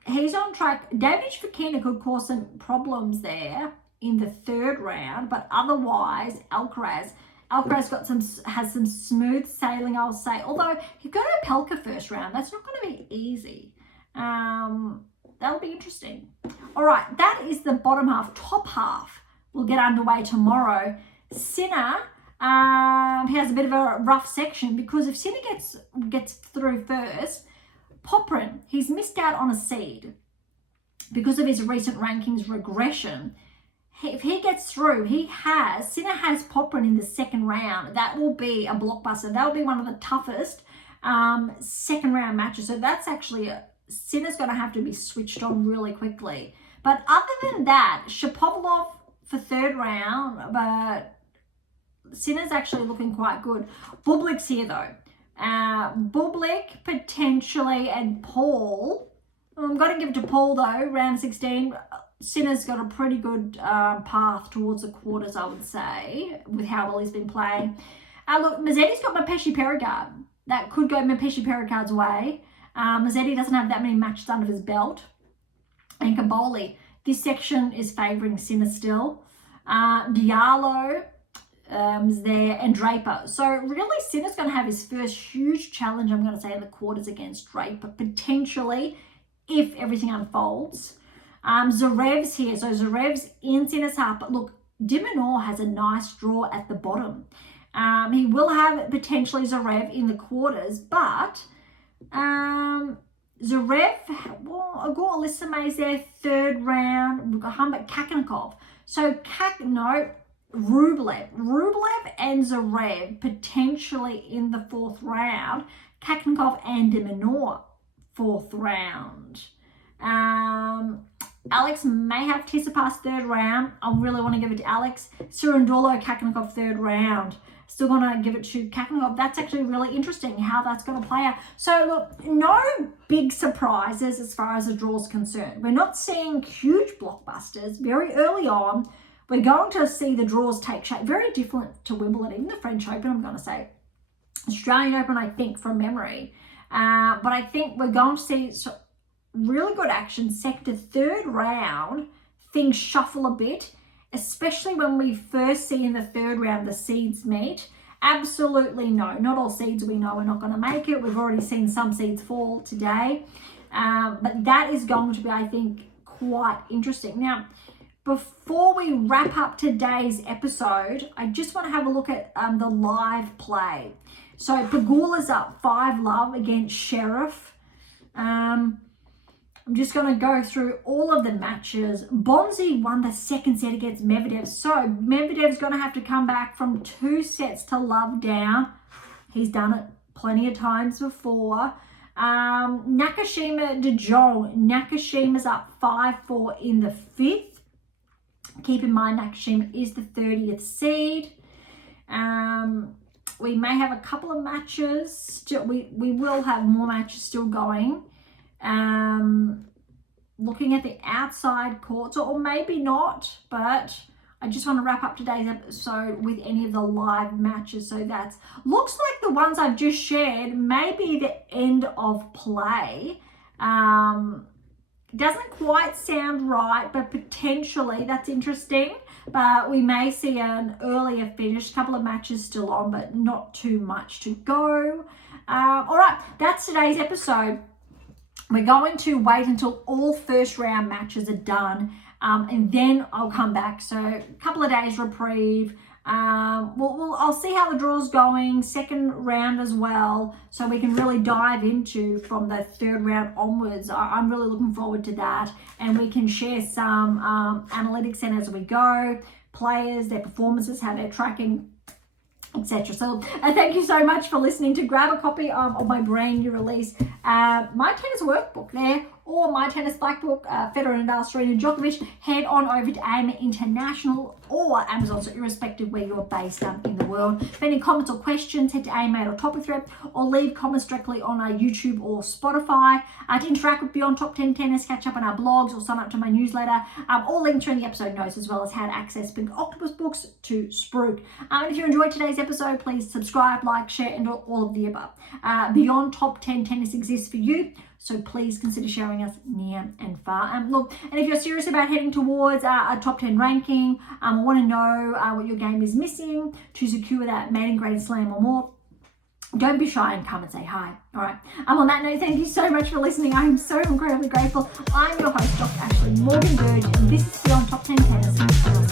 He's on track. Davidovich Fokina could cause some problems there in the 3rd round, but otherwise, Alcaraz has some smooth sailing, I'll say. Although he got a Pelka 1st round, that's not going to be easy. That'll be interesting. All right, that is the bottom half. Top half will get underway tomorrow. Sinner, he has a bit of a rough section because if Sinner gets through first, Popyrin, he's missed out on a seed because of his recent rankings regression. If he gets through, Sinner has Popyrin in the 2nd round. That will be a blockbuster. That will be one of the toughest 2nd round matches. So that's actually, Sinner's going to have to be switched on really quickly. But other than that, Shapovalov for 3rd round, but Sinner's actually looking quite good. Bublik's here though. Bublik potentially, and Paul. I'm going to give it to Paul though, round 16. Sinner's got a pretty good path towards the quarters, I would say, with how well he's been playing. Look, Mazzetti's got Mapeshi Perigard. That could go Mapeshi Perigard's way. Mazzetti doesn't have that many matches under his belt. And Kaboli. This section is favouring Sinner still. Diallo is there, and Draper. So really, Sinner's going to have his first huge challenge, I'm going to say, in the quarters against Draper, potentially, if everything unfolds. Zverev's here. So Zverev's in Sinner's half. But look, de Minaur has a nice draw at the bottom. He will have potentially Zverev in the quarters, but Zverev, well, Igor Lissamay is there, 3rd round. We've got Humbert Kakanakov. So, Rublev and Zverev potentially in the 4th round. Kakanakov and de Minaur, 4th round. Alex may have Tsitsipas third round. I really want to give it to Alex. Surundolo, Kakanakov third round. Still going to give it to Kakanakov. That's actually really interesting how that's going to play out. So look, no big surprises as far as the draw is concerned. We're not seeing huge blockbusters very early on. We're going to see the draws take shape. Very different to Wimbledon, even the French Open, I'm going to say. Australian Open, I think, from memory. But I think we're going to see really good action. Second to third round, things shuffle a bit, especially when we first see in the third round the seeds meet. Absolutely no. Not all seeds we know are not going to make it. We've already seen some seeds fall today. But that is going to be, I think, quite interesting. Now, before we wrap up today's episode, I just want to have a look at the live play. So Pegula's up 5-love against Sheriff. I'm just going to go through all of the matches. Bonzi won the second set against Medvedev. So Medvedev's going to have to come back from 2 sets to love down. He's done it plenty of times before. Nakashima de Jong. Nakashima's up 5-4 in the 5th. Keep in mind, Nakashima is the 30th seed. We may have a couple of matches. Still, we will have more matches still going. Looking at the outside courts, or maybe not, but I just want to wrap up today's episode with any of the live matches. So that's looks like the ones I've just shared may be the end of play. Doesn't quite sound right, but potentially that's interesting. But we may see an earlier finish. A couple of matches still on, but not too much to go. All right, that's today's episode. We're going to wait until all first round matches are done, and then I'll come back. So a couple of days reprieve. I'll see how the draw's going, second round as well, so we can really dive into from the third round onwards. I'm really looking forward to that, and we can share some analytics in as we go, players, their performances, how they're tracking, etc. So thank you so much for listening. To grab a copy of my brand new release, My Tennis Workbook there, or My Tennis Black Book, Federer, Nadal, Serena, Djokovic, head on over to AM8 International or Amazon, so irrespective where you're based in the world. For any comments or questions, head to AM8 or Topic Thread, or leave comments directly on our YouTube or Spotify. To interact with Beyond Top 10 Tennis, catch up on our blogs, or sign up to my newsletter. All links are in the episode notes, as well as how to access Big Octopus books to Spruik. And if you enjoyed today's episode, please subscribe, like, share, and all of the above. Beyond Top 10 Tennis exists for you, so please consider sharing us near and far. And if you're serious about heading towards a top 10 ranking, want to know what your game is missing to secure that maiden Grand Slam or more, don't be shy and come and say hi. All right. On that note, thank you so much for listening. I am so incredibly grateful. I'm your host, Dr. Ashley Morgan Berge, and this is Beyond Top 10 Tennis.